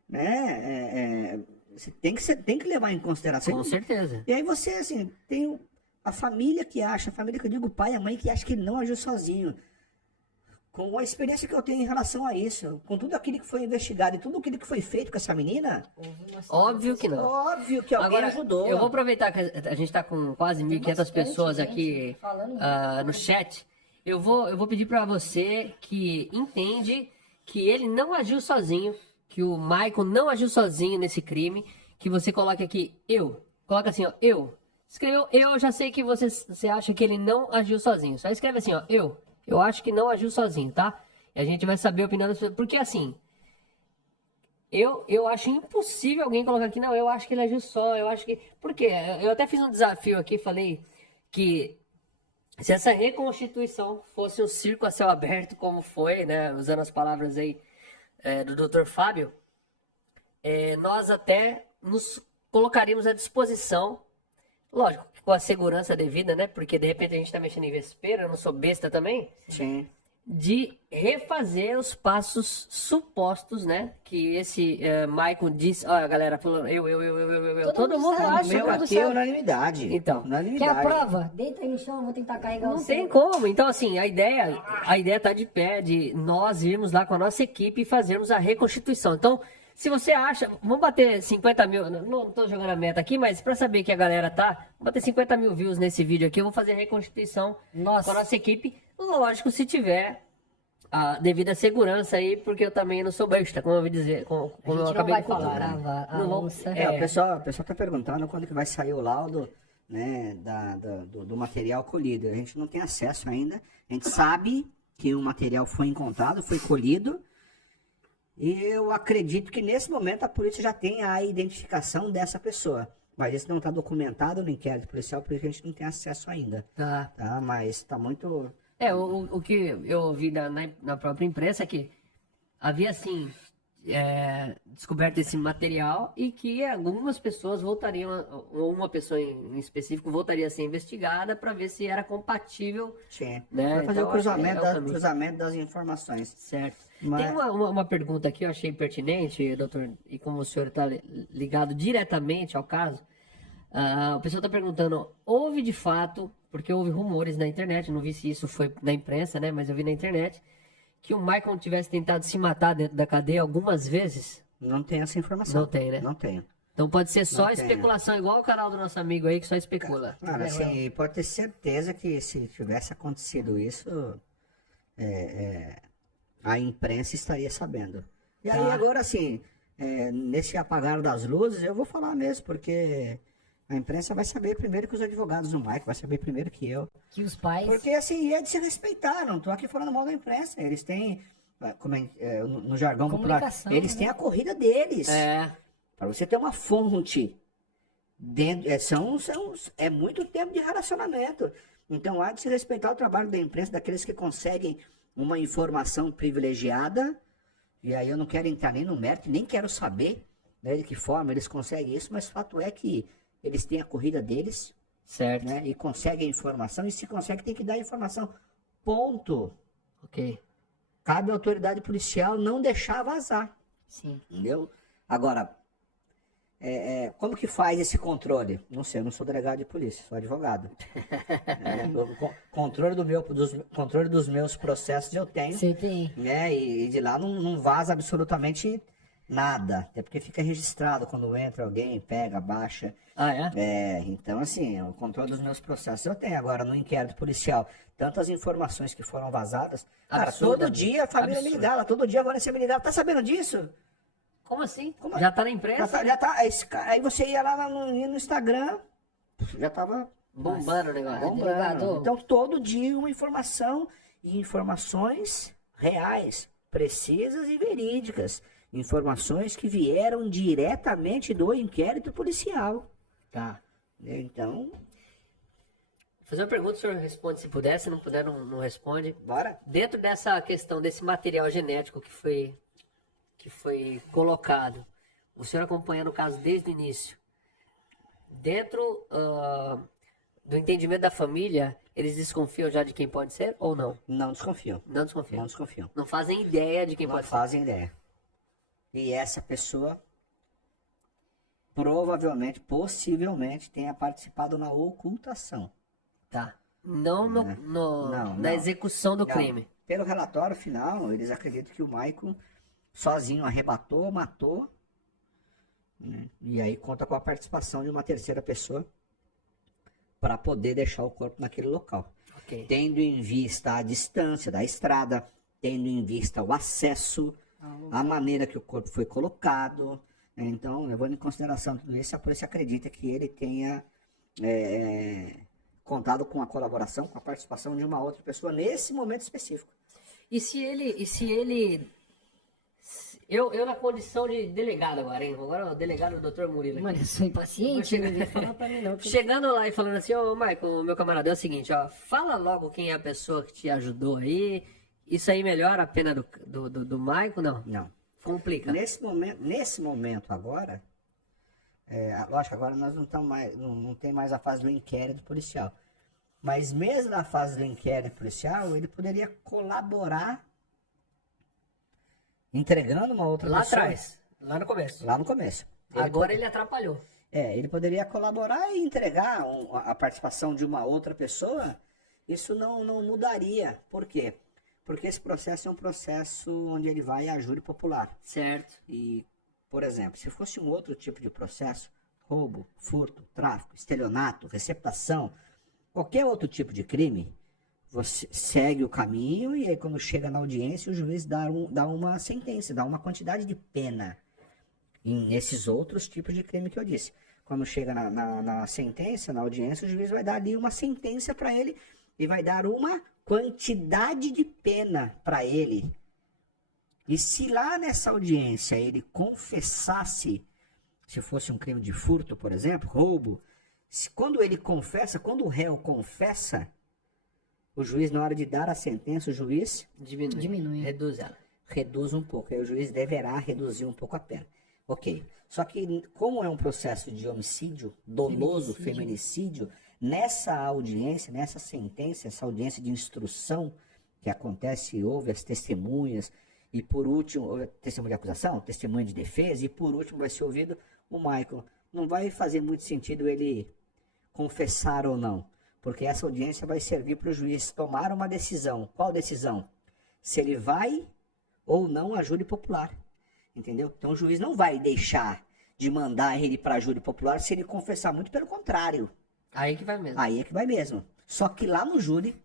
né? Você tem que levar em consideração. Com certeza. E aí você, assim, tem a família que acha, a família que eu digo, o pai e a mãe que acha que ele não agiu sozinho. com a experiência que eu tenho em relação a isso, com tudo aquilo que foi investigado e tudo aquilo que foi feito com essa menina, Óbvio que não. óbvio que alguém Agora, ajudou. eu vou aproveitar que a gente tá com quase 1.500 pessoas aqui no chat. Eu vou pedir para você que entende que ele não agiu sozinho, que o Michael não agiu sozinho nesse crime, que você coloque aqui eu. Coloca assim, ó, eu. Escreveu eu, já sei que você acha que ele não agiu sozinho. Só escreve assim, ó, eu. Eu acho que não agiu sozinho, tá? E a gente vai saber a opinião das pessoas. Porque assim, eu acho impossível alguém colocar aqui, não, eu acho que ele agiu só, eu acho que... Por quê? Eu até fiz um desafio aqui, falei que se essa reconstituição fosse um circo a céu aberto, como foi, né, usando as palavras aí do Dr. Fábio, nós até nos colocaríamos à disposição, lógico, com a segurança devida, né, porque de repente a gente tá mexendo em vespeiro, eu não sou besta também, Sim. de refazer os passos supostos, né? Que esse Michael disse. Olha, galera, falando eu. Todo mundo sabe, acha. Meu mundo aqui é sabe. unanimidade. Então. Quer Unanimidade. a prova? Deita aí no chão, eu vou tentar carregar Não você. tem como. Então, assim, a ideia tá de pé de nós irmos lá com a nossa equipe e fazermos a reconstituição. Então, se você acha, vamos bater 50 mil, não tô jogando a meta aqui, mas pra saber que a galera tá, vamos bater 50 mil views nesse vídeo aqui, eu vou fazer a reconstituição Nossa. com a nossa equipe, lógico, se tiver a devida segurança aí, porque eu também não sou besta, como eu ouvi dizer, como A eu gente não acabei vai de falar. fotografar a Não vou- onça. O pessoal tá perguntando quando que vai sair o laudo, né, do material colhido. A gente não tem acesso ainda. A gente sabe que o material foi encontrado, foi colhido. E eu acredito que nesse momento a polícia já tem a identificação dessa pessoa. Mas isso não está documentado no inquérito policial, por isso que a gente não tem acesso ainda. Tá. Tá? Mas está muito... O que eu ouvi na própria imprensa é que havia, assim, descoberto esse material e que algumas pessoas voltariam, ou uma pessoa em específico voltaria a ser investigada para ver se era compatível, Sim. né? Vai fazer Então, o cruzamento, acho que é o caminho. cruzamento das informações. Certo. Mas- Tem uma pergunta aqui, eu achei pertinente, doutor, e como o senhor está ligado diretamente ao caso, o pessoal está perguntando, houve de fato, porque houve rumores na internet, não vi se isso foi na imprensa, né, mas eu vi na internet, que o Michael tivesse tentado se matar dentro da cadeia algumas vezes? Não tem essa informação. Não tem, né? Não tenho. Então pode ser só Não tenho. especulação, igual o canal do nosso amigo aí que só especula. Cara, assim, pode ter certeza que se tivesse acontecido isso, a imprensa estaria sabendo. E aí agora, assim, nesse apagar das luzes, eu vou falar mesmo, porque a imprensa vai saber primeiro que os advogados do Mike, vai saber primeiro que eu. Que os pais... Porque, assim, é de se respeitar, não tô aqui falando mal da imprensa. Eles têm, no jargão popular, Comunicação, eles né? têm a corrida deles. Para você ter uma fonte, dentro, é muito tempo de relacionamento. Então, há de se respeitar o trabalho da imprensa, daqueles que conseguem uma informação privilegiada. E aí eu não quero entrar nem no mérito, nem quero saber, né, de que forma eles conseguem isso, mas fato é que eles têm a corrida deles, Certo. né, e conseguem a informação, e se consegue tem que dar a informação. Ponto. Ok. Cabe à autoridade policial não deixar vazar. Sim. Entendeu? Agora, como que faz esse controle? Não sei, eu não sou delegado de polícia, sou advogado. Controle dos meus processos eu tenho. Você tem. Né? E de lá não vaza absolutamente nada. Até porque fica registrado quando entra alguém, pega, baixa. Ah, é? Então, assim, o controle dos meus processos eu tenho. Agora, no inquérito policial, tantas informações que foram vazadas. Cara, todo Absurdamente. dia a família me Absurdo. ligava, todo dia a Vanessa me ligava. Tá sabendo disso? Como assim? Como- Já tá na imprensa? Já tá, aí você ia lá no Instagram, já tava Bombando o negócio. bombando. delegado. Então, todo dia uma informação e informações reais, precisas e verídicas. Informações que vieram diretamente do inquérito policial. Tá. Então, Vou fazer uma pergunta, o senhor responde se puder, se não puder, não responde. bora. Dentro dessa questão desse material genético que foi colocado, o senhor acompanhando o caso desde o início, dentro do entendimento da família, eles desconfiam já de quem pode ser ou não? Não desconfiam. Não desconfiam. Não desconfiam. Não fazem ideia de quem Não pode ser. fazem ideia. E essa pessoa provavelmente, possivelmente, tenha participado na ocultação. Tá. Não Não, na não. execução do Não. crime. Pelo relatório final, eles acreditam que o Maicon sozinho arrebatou, matou, né? E aí conta com a participação de uma terceira pessoa para poder deixar o corpo naquele local. Ok. Tendo em vista a distância da estrada, tendo em vista o acesso, a maneira que o corpo foi colocado, né? Então, levando em consideração tudo isso, a polícia acredita que ele tenha contado com a colaboração, com a participação de uma outra pessoa nesse momento específico. Eu na condição de delegado agora, hein? Agora o delegado o Dr. Murilo aqui. Mano, eu sou impaciente, Vou não vem falar pra mim não. que- Chegando lá e falando assim, ô Michael, meu camarada, é o seguinte, ó, fala logo quem é a pessoa que te ajudou aí. Isso aí melhora a pena do Michael, não? Não. Complica. Nesse momento agora, lógico, agora nós não tem mais a fase do inquérito policial. Mas mesmo na fase do inquérito policial, ele poderia colaborar entregando uma outra Lá pessoa. atrás, lá no começo. Lá no começo. Agora ele atrapalhou. Ele poderia colaborar e entregar a participação de uma outra pessoa. Isso não mudaria. Por quê? Porque esse processo é um processo onde ele vai a júri popular. Certo. E, por exemplo, se fosse um outro tipo de processo, roubo, furto, tráfico, estelionato, receptação, qualquer outro tipo de crime, você segue o caminho e aí quando chega na audiência o juiz dá uma sentença, dá uma quantidade de pena nesses outros tipos de crime que eu disse. Quando chega na sentença, na audiência, o juiz vai dar ali uma sentença para ele e vai dar uma quantidade de pena para ele. E se lá nessa audiência ele confessasse, se fosse um crime de furto, por exemplo, roubo, quando ele confessa, quando o réu confessa, o juiz, na hora de dar a sentença, o juiz Diminui. Reduz ela. reduz um pouco. Aí o juiz deverá reduzir um pouco a pena. Ok. Só que, como é um processo de homicídio doloso, feminicídio, nessa audiência, nessa sentença, essa audiência de instrução que acontece, houve as testemunhas, e por último, testemunha de acusação, testemunha de defesa, e por último vai ser ouvido o Michael. Não vai fazer muito sentido ele confessar ou não, porque essa audiência vai servir para o juiz tomar uma decisão. Qual decisão? Se ele vai ou não a júri popular. Entendeu? Então o juiz não vai deixar de mandar ele para a júri popular se ele confessar, muito pelo contrário. Aí que vai mesmo. Aí é que vai mesmo. Só que lá no júri,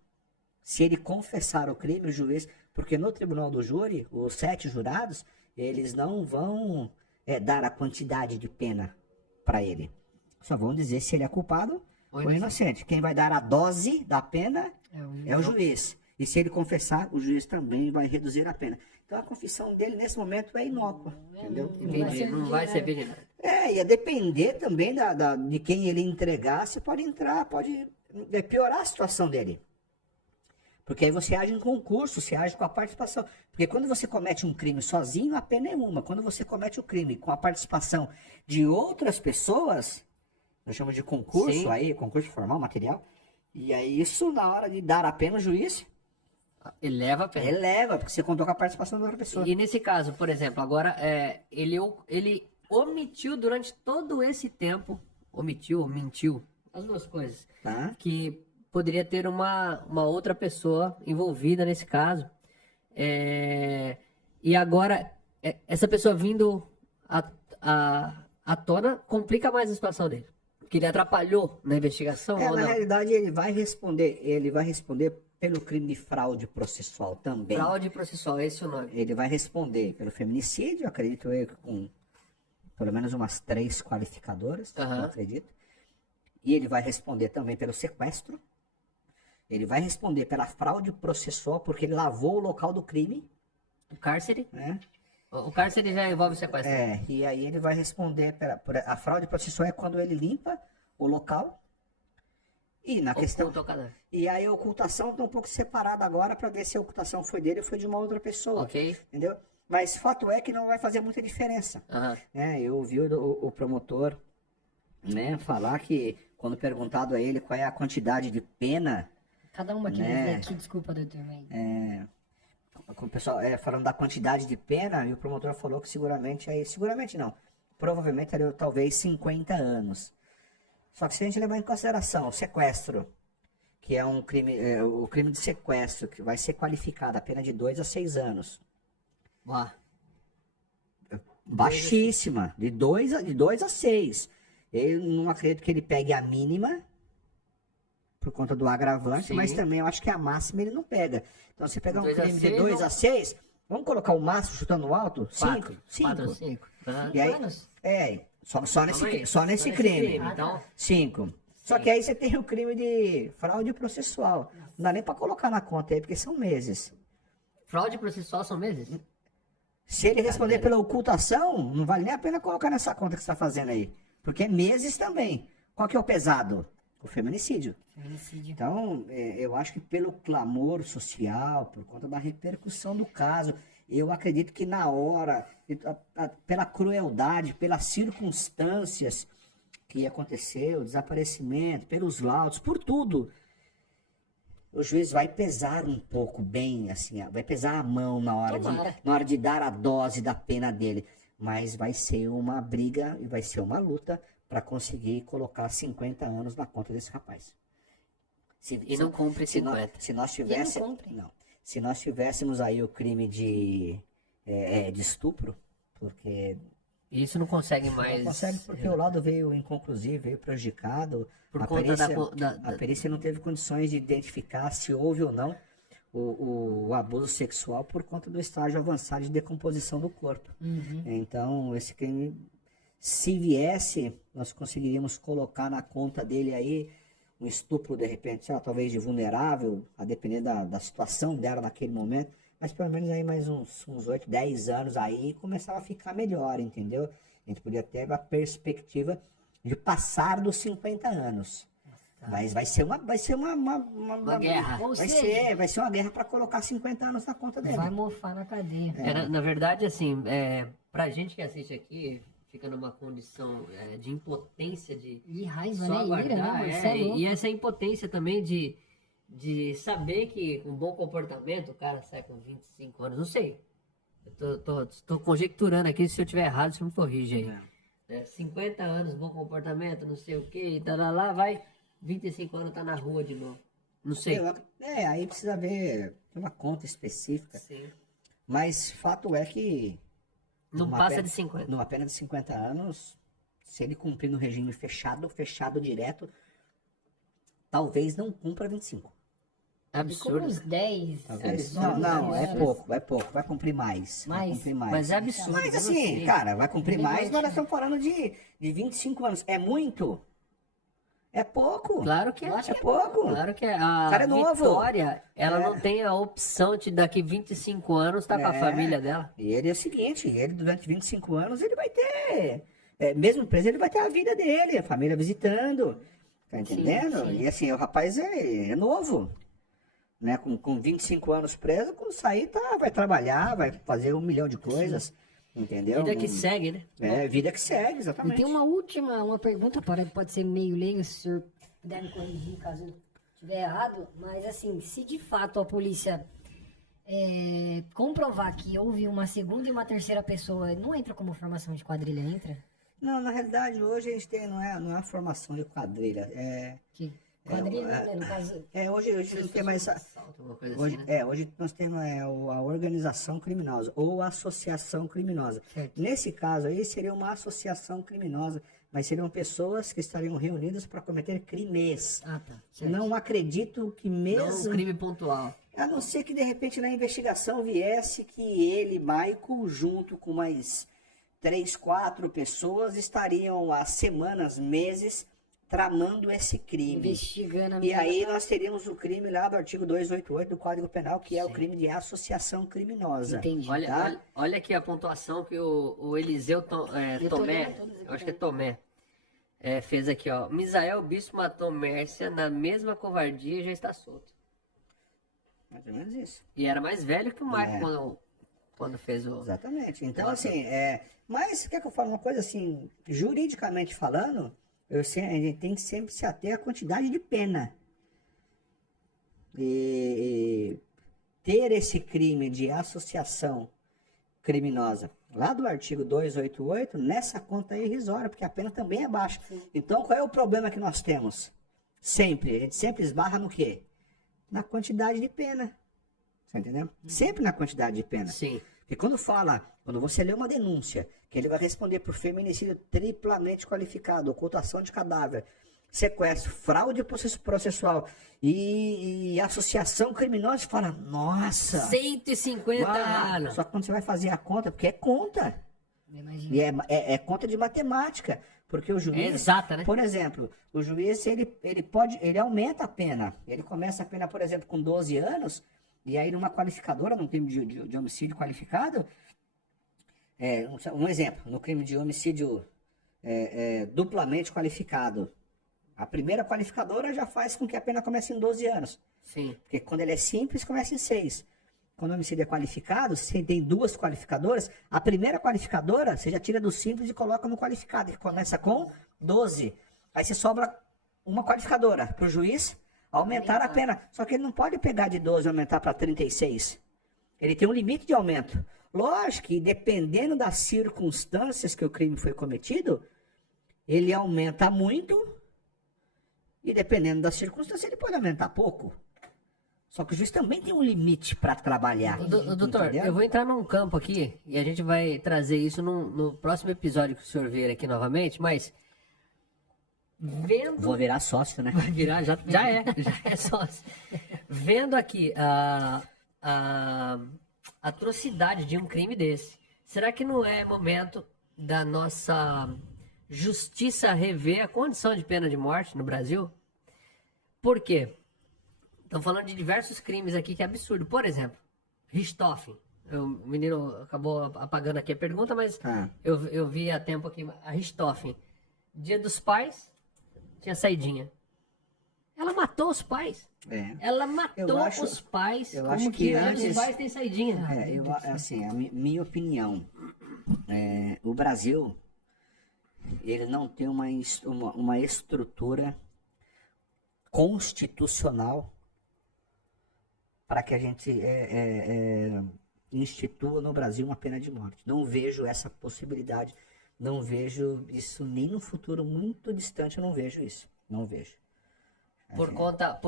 se ele confessar o crime, o juiz... Porque no tribunal do júri, os 7 jurados, eles não vão dar a quantidade de pena para ele. Só vão dizer se ele é culpado ou inocente. Quem vai dar a dose da pena é o juiz. E se ele confessar, o juiz também vai reduzir a pena. Então a confissão dele nesse momento é inócua. Entendeu? Entendi. Não vai servir de nada. Ia depender também de quem ele entregar. Você pode piorar a situação dele. Porque aí você age em concurso, você age com a participação. Porque quando você comete um crime sozinho, a pena é uma. Quando você comete o crime com a participação de outras pessoas, nós chamamos de concurso, Sim. aí, concurso formal, material. E aí isso, na hora de dar a pena, o juiz Eleva a pena. eleva, porque você contou com a participação da outra pessoa. E nesse caso, por exemplo, agora ele omitiu durante todo esse tempo, mentiu, as duas coisas, Tá? que poderia ter uma outra pessoa envolvida nesse caso. E agora, essa pessoa vindo à tona complica mais a situação dele. Porque ele atrapalhou na investigação ou Na não? realidade, ele vai responder pelo crime de fraude processual também. Fraude processual, esse é o nome. Ele vai responder pelo feminicídio, acredito eu, com pelo menos umas 3 qualificadoras, Aham. eu acredito. E ele vai responder também pelo sequestro. Ele vai responder pela fraude processual, porque ele lavou o local do crime, O cárcere? né? O cárcere já envolve o sequestro. E aí ele vai responder por a fraude processual é quando ele limpa o local. E na questão... Oculta o cadáver. E aí a ocultação está um pouco separada agora para ver se a ocultação foi dele ou foi de uma outra pessoa. Ok. Entendeu? Mas fato é que não vai fazer muita diferença. Aham. Eu ouvi o promotor, né, falar que quando perguntado a ele qual é a quantidade de pena, Cada uma que Né? vem aqui, desculpa, doutor, mas... com o pessoal falando da quantidade de pena, e o promotor falou que seguramente não, provavelmente era talvez 50 anos. Só que se a gente levar em consideração o sequestro, que é um crime, o crime de sequestro, que vai ser qualificado a pena de 2 a 6 anos. Uau. Baixíssima, de 2 a 6. Eu não acredito que ele pegue a mínima, por conta do agravante, Sim. mas também eu acho que a máxima ele não pega. Então, você pegar um 2 a crime de 6, 2 não. a 6, vamos colocar o máximo chutando alto? 4, 5. 4 ou 5. E aí, anos? só nesse crime. Então, 5. Só que aí você tem o crime de fraude processual. Não dá nem pra colocar na conta aí, porque são meses. fraude processual são meses? Se ele responder pela ocultação, não vale nem a pena colocar nessa conta que você está fazendo aí. Porque é meses também. Qual que é o pesado? O feminicídio. Então, eu acho que pelo clamor social, por conta da repercussão do caso, eu acredito que na hora, pela crueldade, pelas circunstâncias que aconteceu, o desaparecimento, pelos laudos, por tudo, o juiz vai pesar um pouco bem, assim, vai pesar a mão na hora de dar a dose da pena dele. Mas vai ser uma briga e vai ser uma luta para conseguir colocar 50 anos na conta desse rapaz. E não cumpre 50. Se nós tivéssemos, se nós tivéssemos aí o crime de estupro, porque Isso não consegue mais. não consegue porque o laudo veio inconclusivo, veio prejudicado. Por A conta a perícia não teve condições de identificar se houve ou não o abuso sexual por conta do estágio avançado de decomposição do corpo. Então, esse crime, se viesse, nós conseguiríamos colocar na conta dele aí um estupro, de repente, talvez de vulnerável, a depender da situação dela naquele momento, mas pelo menos aí mais uns 8, 10 anos aí começava a ficar melhor, entendeu? A gente podia ter a perspectiva de passar dos 50 anos. Mas vai ser uma guerra. Ou Vai seja, ser uma guerra para colocar 50 anos na conta dele. vai mofar na cadeia. Na verdade, assim, pra gente que assiste aqui, fica numa condição de impotência de E raiva, só né? Ira, né, aguardar. mano? Cê é louco. E essa impotência também de saber que com bom comportamento o cara sai com 25 anos. Não sei. Eu tô conjecturando aqui, se eu tiver errado, você me corrige aí. 50 anos, bom comportamento, não sei o que, lá, vai, 25 anos tá na rua de novo. Não sei. Aí precisa ver uma conta específica. Sim. Mas fato é que Não numa passa pena- de 50. Numa pena de 50 anos, se ele cumprir no regime fechado direto, talvez não cumpra 25. Como Absurdo. uns 10. Talvez. absurdo, Não, né? é pouco, vai cumprir mais. Vai Mais? cumprir mais. Mas é absurdo. Mas eu não assim, sei. cara, vai cumprir mais, mas nós estamos falando de 25 anos. É muito? É pouco. Claro que É pouco. Claro que a cara é novo. Vitória, ela não tem a opção de daqui 25 anos estar com a família dela. E ele é o seguinte, ele durante 25 anos ele vai ter, mesmo preso, ele vai ter a vida dele, a família visitando, tá entendendo? E assim, o rapaz é novo, né? Com 25 anos preso, quando sair, vai trabalhar, vai fazer 1 milhão de coisas, entendeu? Vida que segue, né? Vida que segue, E exatamente. tem uma pergunta, pode ser meio leigo, se o senhor puder me corrigir caso eu estiver errado, mas assim, se de fato a polícia comprovar que houve uma segunda e uma terceira pessoa, não entra como formação de quadrilha, entra? Não, na realidade, hoje a gente tem, não é uma formação de quadrilha, Que quadrilha, né, no caso... hoje não tem mais essa... Assalto, alguma coisa assim, né? Hoje nós temos a organização criminosa ou associação criminosa. Certo. Nesse caso aí seria uma associação criminosa, mas seriam pessoas que estariam reunidas para cometer crimes. Ah, tá. Certo. Não acredito que Não um mesmo, crime pontual. a não ser que de repente na investigação viesse que ele, Michael, junto com mais 3, 4 pessoas, estariam há semanas, meses, tramando esse crime. Investigando a E minha... aí nós teríamos o crime lá do artigo 288 do Código Penal, que é o crime de associação criminosa. Entendi. Olha aqui a pontuação que o Eliseu Tomé, lendo todas aqui eu acho que é Tomé, fez aqui, ó. Misael Bispo matou Mércia na mesma covardia e já está solto. Mais ou menos isso. E era mais velho que o Marco quando fez o... Exatamente. Então, assim, mas quer que eu fale uma coisa assim, juridicamente falando, a gente tem que sempre se ater à quantidade de pena. E ter esse crime de associação criminosa lá do artigo 288, nessa conta é irrisória, porque a pena também é baixa. Então, qual é o problema que nós temos? Sempre. A gente sempre esbarra no quê? Na quantidade de pena. Tá entendendo? Sempre na quantidade de pena. Sim. Porque quando você lê uma denúncia, que ele vai responder por feminicídio triplamente qualificado, ocultação de cadáver, sequestro, fraude processual e associação criminosa, você fala, nossa! 150 anos. Só que quando você vai fazer a conta, porque é conta. Imagina. E é conta de matemática. Porque o juiz, É exata, né? por exemplo, o juiz, ele aumenta a pena. Ele começa a pena, por exemplo, com 12 anos, e aí numa qualificadora, num crime de homicídio qualificado, um exemplo, no crime de homicídio duplamente qualificado, a primeira qualificadora já faz com que a pena comece em 12 anos. Sim. Porque quando ele é simples, começa em 6. Quando o homicídio é qualificado, você tem 2 qualificadoras, a primeira qualificadora você já tira do simples e coloca no qualificado, que começa com 12. Aí você sobra uma qualificadora para o juiz aumentar a pena. Só que ele não pode pegar de 12 e aumentar para 36. Ele tem um limite de aumento. Lógico que dependendo das circunstâncias que o crime foi cometido, ele aumenta muito e dependendo das circunstâncias ele pode aumentar pouco. Só que o juiz também tem um limite para trabalhar. Doutor, entendeu? eu vou entrar num campo aqui e a gente vai trazer isso no próximo episódio que o senhor vier aqui novamente, mas vendo... Vou virar sócio, né? Vai virar, já é sócio. Vendo aqui a atrocidade de um crime desse, será que não é momento da nossa justiça rever a condição de pena de morte no Brasil? Por quê? Estão falando de diversos crimes aqui que é absurdo. Por exemplo, Richthofen. O menino acabou apagando aqui a pergunta, mas eu vi há tempo aqui. A Richthofen. Dia dos Pais, tinha saidinha. Ela matou os pais. Ela matou os pais. Eu como acho que antes antes... os pais têm saidinha. Assim, a minha opinião, o Brasil, ele não tem uma estrutura constitucional para que a gente institua no Brasil uma pena de morte. Não vejo essa possibilidade, não vejo isso nem no futuro muito distante, eu não vejo isso, não vejo. Por conta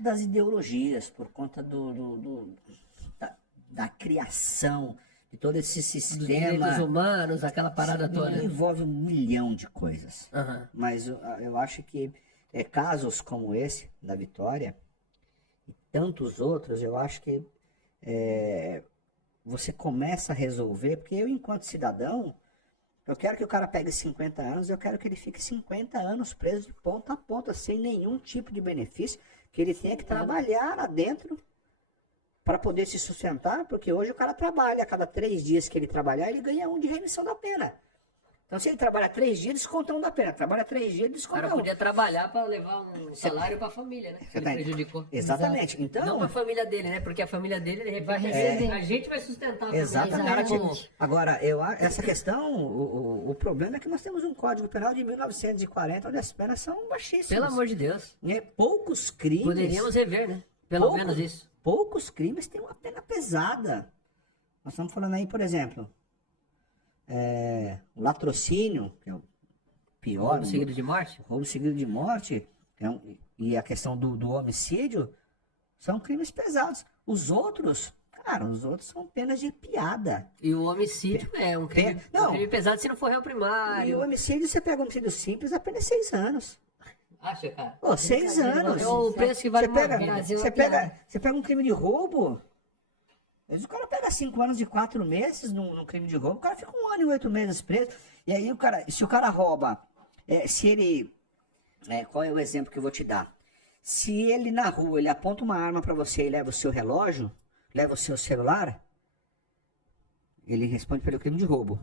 das ideologias, por conta da criação de todo esse dos sistema. direitos humanos, aquela parada toda. Envolve 1 milhão de coisas. Aham. Mas eu acho que casos como esse, da Vitória, e tantos outros, eu acho que você começa a resolver, porque eu, enquanto cidadão, eu quero que o cara pegue 50 anos, eu quero que ele fique 50 anos preso de ponta a ponta, sem nenhum tipo de benefício, que ele tenha que trabalhar lá dentro para poder se sustentar, porque hoje o cara trabalha, a cada 3 dias que ele trabalhar, ele ganha 1 de remissão da pena. Então, se ele trabalha 3 dias, desconta 1 da pena. Trabalha 3 dias, O desconta cara 1. podia trabalhar para levar um salário para a família, né? Que ele prejudicou. Exatamente. Então, Não para a família dele, né? Porque a família dele ele vai receber. A gente vai sustentar a família. exatamente. O cara como... Agora, essa questão, o problema é que nós temos um Código Penal de 1940, onde as penas são baixíssimas. Pelo amor de Deus. Poucos crimes... Poderíamos rever, né? Pelo menos isso. Poucos crimes têm uma pena pesada. Nós estamos falando aí, por exemplo, o latrocínio, que é o pior. Roubo seguido de morte? Roubo seguido de morte, e a questão do homicídio, são crimes pesados. Os outros são penas de piada. E o homicídio é um crime, um crime pesado se não for réu primário. E o homicídio, você pega um homicídio simples, a pena é 6 anos. Acha, cara? 6 anos. É o preço que vale uma vida. Você pega um crime de roubo, às vezes o cara pega 5 anos e 4 meses num crime de roubo, o cara fica 1 ano e 8 meses preso. E aí, se o cara rouba, se ele... qual é o exemplo que eu vou te dar? Se ele na rua, ele aponta uma arma pra você e leva o seu relógio, leva o seu celular, ele responde pelo crime de roubo,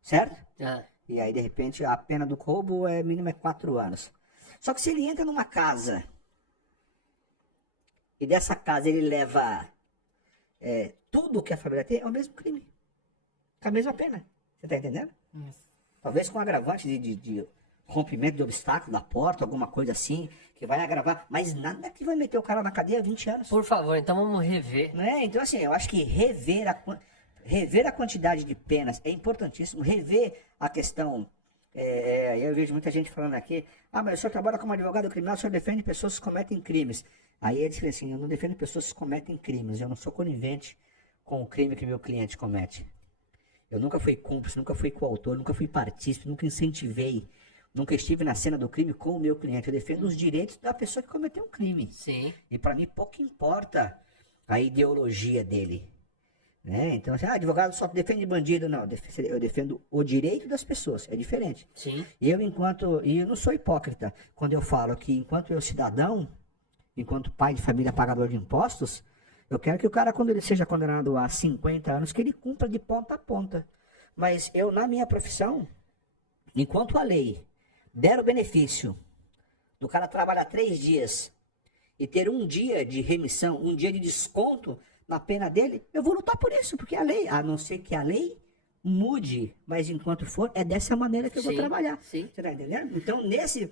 certo? E aí, de repente, a pena do roubo mínima é 4 anos. Só que se ele entra numa casa e dessa casa ele leva tudo que a família tem, é o mesmo crime. Com a mesma pena. Você tá entendendo? Talvez com agravante de rompimento de obstáculo da porta, alguma coisa assim, que vai agravar. Mas nada que vai meter o cara na cadeia 20 anos. Por favor, então vamos rever. Então, assim, eu acho que rever a quantidade de penas é importantíssimo. Rever a questão Eu vejo muita gente falando aqui, mas o senhor trabalha como advogado criminal, o senhor defende pessoas que cometem crimes. Aí ele diz assim, eu não defendo pessoas que cometem crimes, eu não sou conivente com o crime que meu cliente comete. Eu nunca fui cúmplice, nunca fui coautor, nunca fui partícipe, nunca incentivei, nunca estive na cena do crime com o meu cliente. Eu defendo os direitos da pessoa que cometeu um crime. Sim. E para mim pouco importa a ideologia dele. Né? Então, assim, advogado só defende bandido. Não, eu defendo o direito das pessoas. É diferente. Sim. E eu não sou hipócrita quando eu falo que enquanto eu cidadão, enquanto pai de família pagador de impostos, eu quero que o cara, quando ele seja condenado a 50 anos, que ele cumpra de ponta a ponta. Mas eu, na minha profissão, enquanto a lei der o benefício do cara trabalhar 3 dias e ter 1 dia de remissão, 1 dia de desconto na pena dele, eu vou lutar por isso, porque a lei, a não ser que a lei mude, mas enquanto for, é dessa maneira que eu vou trabalhar. Sim. Você tá entendendo? Então, nesse...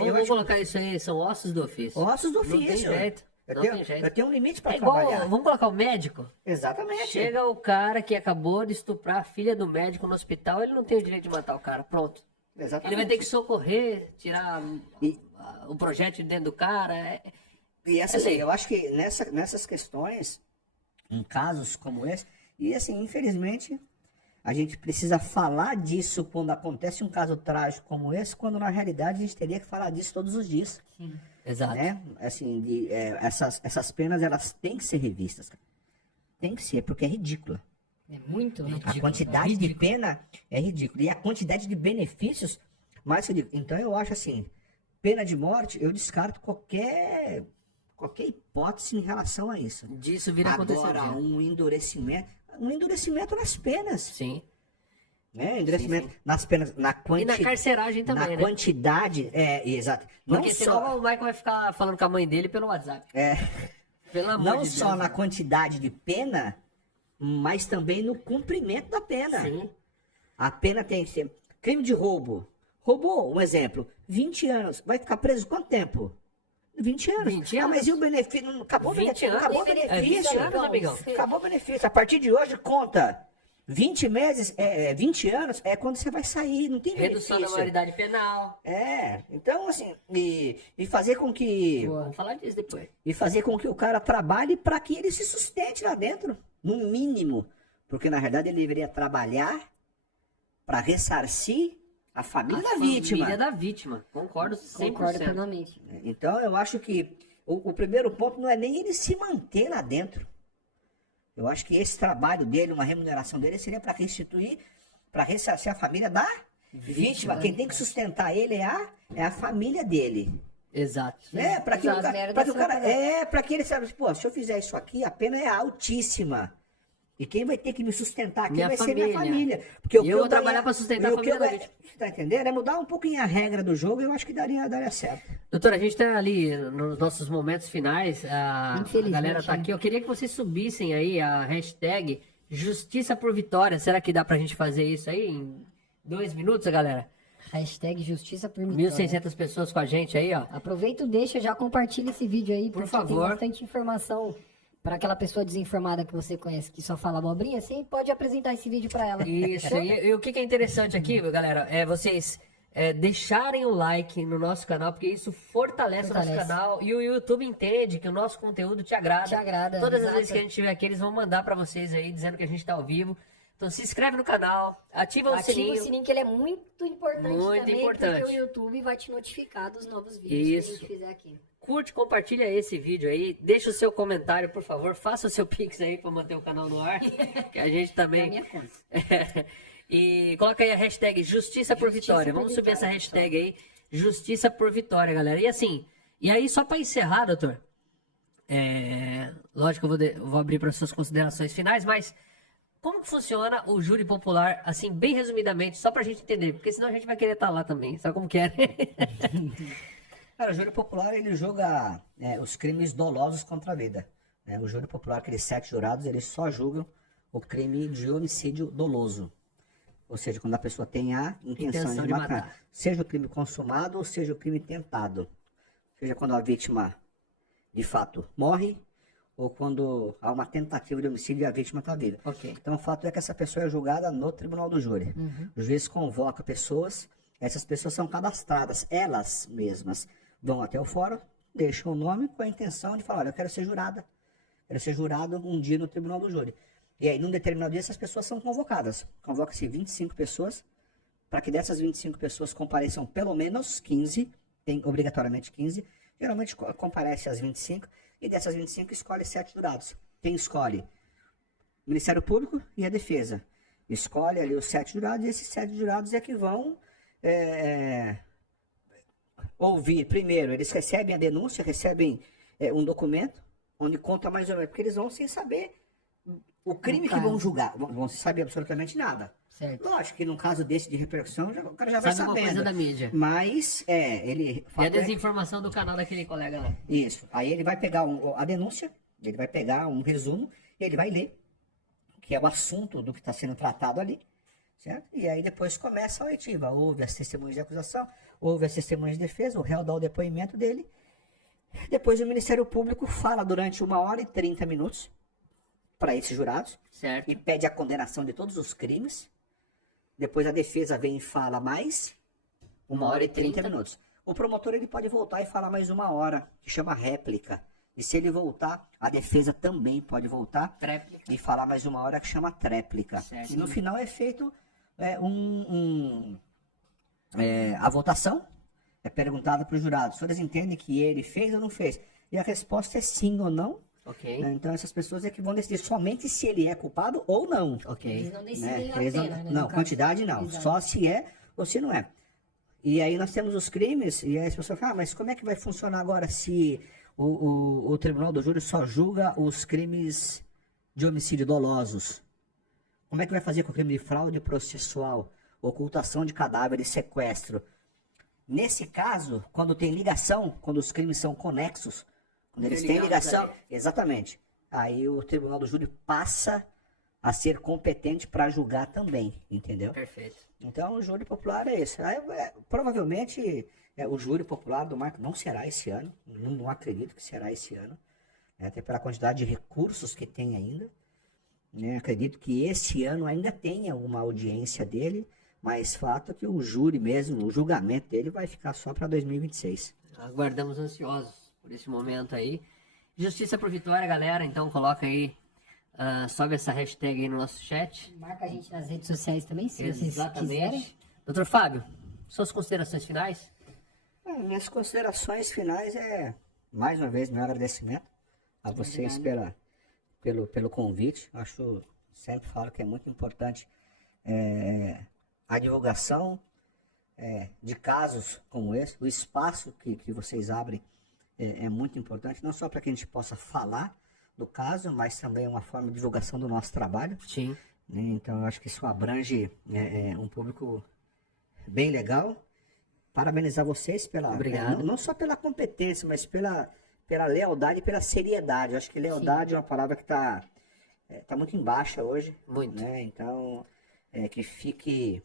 vamos colocar isso aí, são ossos do ofício. Ossos do Não tem ofício. jeito. Eu tenho um limite para igual, trabalhar. vamos colocar o médico? Exatamente. Chega o cara que acabou de estuprar a filha do médico no hospital, ele não tem o direito de matar o cara, pronto. Exatamente. Ele vai ter que socorrer, tirar o projétil de dentro do cara. E assim, eu acho que nessas questões, em casos como esse, e assim, infelizmente, a gente precisa falar disso quando acontece um caso trágico como esse, quando na realidade a gente teria que falar disso todos os dias. Sim. Exato. Né? Assim, essas penas, elas têm que ser revistas. Tem que ser, porque é ridícula. É muito, né? A quantidade de pena é ridícula. E a quantidade de benefícios, mais ridícula. Então eu acho assim, pena de morte, eu descarto qualquer hipótese em relação a isso. Disso vira acontecer. Agora, um endurecimento nas penas. Sim. Né? Endurecimento nas penas, E na carceragem também, na né? quantidade, exato. Porque Não senão só, o Michael vai ficar falando com a mãe dele pelo WhatsApp. Pelo amor não de só Deus, na né? quantidade de pena, mas também no cumprimento da pena. Sim. A pena tem que ser crime de roubo. Roubou, um exemplo, 20 anos. Vai ficar preso quanto tempo? 20 anos. 20 Ah, mas anos. e o benefício? Não, acabou o 20 benefício. anos. Acabou o 20 benefício. anos, amigão. Acabou o benefício. A partir de hoje, conta 20 meses, 20 anos, é quando você vai sair. Não tem Redução da benefício. maioridade penal. Então assim, e fazer com que... Vamos falar disso depois. E fazer com que o cara trabalhe para que ele se sustente lá dentro, no mínimo. Porque, na verdade, ele deveria trabalhar para ressarcir a família da vítima. Família da vítima. Concordo 100%. Concordo plenamente. Então, eu acho que o primeiro ponto não é nem ele se manter lá dentro. Eu acho que esse trabalho dele, uma remuneração dele, seria para restituir, para ressarcir a família da vítima. Quem tem que sustentar ele é a família dele. Exato. Né? Para que, Exato, para que ele saiba, pô, se eu fizer isso aqui, a pena é altíssima. E quem vai ter que me sustentar aqui vai ser minha família. Porque eu vou trabalhar para sustentar a família da vítima. Você tá entendendo? É mudar um pouquinho a regra do jogo, eu acho que daria certo. Doutora, a gente tá ali nos nossos momentos finais. A Infelizmente, galera tá né? aqui. Eu queria que vocês subissem aí a hashtag Justiça por Vitória. Será que dá pra gente fazer isso aí em 2 minutos, galera? Hashtag Justiça por Vitória. 1.600 pessoas com a gente aí, ó. Aproveita e deixa, já compartilha esse vídeo aí, porque favor. tem bastante informação para aquela pessoa desinformada que você conhece, que só fala abobrinha, você pode apresentar esse vídeo para ela. Isso, e o que é interessante aqui, galera, é vocês deixarem o like no nosso canal, porque isso fortalece o nosso canal e o YouTube entende que o nosso conteúdo te agrada. Te agrada, Todas as exato. vezes que a gente estiver aqui, eles vão mandar pra vocês aí, dizendo que a gente tá ao vivo. Então se inscreve no canal, ativa o Ativa o sininho, que ele é muito importante Muito também, importante. porque o YouTube vai te notificar dos novos vídeos que a Isso. gente fizer aqui. Curte, compartilha esse vídeo aí, deixa o seu comentário, por favor, faça o seu pix aí pra manter o canal no ar, que a gente É a também... minha conta. E coloca aí a hashtag Justiça por Vitória. Vamos subir essa hashtag aí, Justiça por Vitória, galera. E assim, e aí só pra encerrar, doutor, lógico que eu vou abrir para suas considerações finais, mas como que funciona o júri popular, assim, bem resumidamente, só pra gente entender, porque senão a gente vai querer estar lá também, sabe como que é? Cara, o júri popular, ele julga os crimes dolosos contra a vida. Né? O júri popular, aqueles 7 jurados, eles só julgam o crime de homicídio doloso. Ou seja, quando a pessoa tem a intenção de matar. Seja o crime consumado ou seja o crime tentado. Seja quando a vítima, de fato, morre ou quando há uma tentativa de homicídio e a vítima está viva. Ok. Então, o fato é que essa pessoa é julgada no tribunal do júri. O juiz convoca pessoas, essas pessoas são cadastradas, elas mesmas vão até o fórum, deixam o nome com a intenção de falar, olha, eu quero ser jurada, quero ser jurado um dia no tribunal do júri. E aí, num determinado dia, essas pessoas são convocadas. Convoca-se 25 pessoas, para que dessas 25 pessoas compareçam pelo menos 15, tem obrigatoriamente 15, geralmente comparece as 25, e dessas 25 escolhe 7 jurados. Quem escolhe? O Ministério Público e a Defesa. Escolhe ali os 7 jurados, e esses 7 jurados é que vão ouvir. Primeiro, eles recebem a denúncia, recebem um documento, onde conta mais ou menos, porque eles vão sem saber o crime que vão julgar, vão sem saber absolutamente nada. Certo. Lógico que num caso desse de repercussão, o cara já vai Sabe alguma sabendo. coisa da mídia. Mas, ele... E a desinformação do canal daquele colega lá. Isso. Aí ele vai pegar a denúncia, ele vai pegar um resumo, e ele vai ler, que é o assunto do que está sendo tratado ali, certo? E aí depois começa a oitiva. Houve as testemunhas de acusação, houve as testemunhas de defesa, o réu dá o depoimento dele. Depois o Ministério Público fala durante 1h30 para esses jurados, Certo. e pede a condenação de todos os crimes. Depois a defesa vem e fala mais 1h30. O promotor ele pode voltar e falar mais 1 hora, que chama réplica. E se ele voltar, a defesa também pode voltar Tréplica. e falar mais 1 hora, que chama tréplica. Certo. E no final é feito a votação, é perguntada para os jurados se eles entendem que ele fez ou não fez. E a resposta é sim ou não. Ok. Né? Então essas pessoas é que vão decidir somente se ele é culpado ou não. Ok. Eles não decidem a Eles pena, né? não, no caso. quantidade não. Exato. Só se é ou se não é. E aí nós temos os crimes, e aí as pessoas falam, mas como é que vai funcionar agora se o Tribunal do Júri só julga os crimes de homicídio dolosos? Como é que vai fazer com o crime de fraude processual, ocultação de cadáver e sequestro? Nesse caso, quando tem ligação, quando os crimes são conexos, quando eles têm ligação, exatamente, aí o Tribunal do Júri passa a ser competente para julgar também, entendeu? Perfeito. Então o júri popular é esse. Aí, provavelmente o júri popular do Marco não será esse ano, não acredito que será esse ano, né, até pela quantidade de recursos que tem ainda. Né, acredito que esse ano ainda tenha uma audiência dele, mas fato é que o júri mesmo, o julgamento dele vai ficar só para 2026. Aguardamos ansiosos por esse momento aí. Justiça por Vitória, galera. Então coloca aí, sobe essa hashtag aí no nosso chat. Marca a gente nas redes sociais também, se vocês quiserem. Exatamente. Doutor Fábio, suas considerações finais? Minhas considerações finais mais uma vez, meu agradecimento a vocês pelo convite. Sempre falo que é muito importante a divulgação de casos como esse, o espaço que vocês abrem é muito importante, não só para que a gente possa falar do caso, mas também uma forma de divulgação do nosso trabalho. Sim. Né? Então eu acho que isso abrange um público bem legal. Parabenizar vocês Obrigado. não só pela competência, mas pela lealdade e pela seriedade. Eu acho que lealdade é uma palavra que está muito em baixa hoje. Muito. Né? Então, que fique,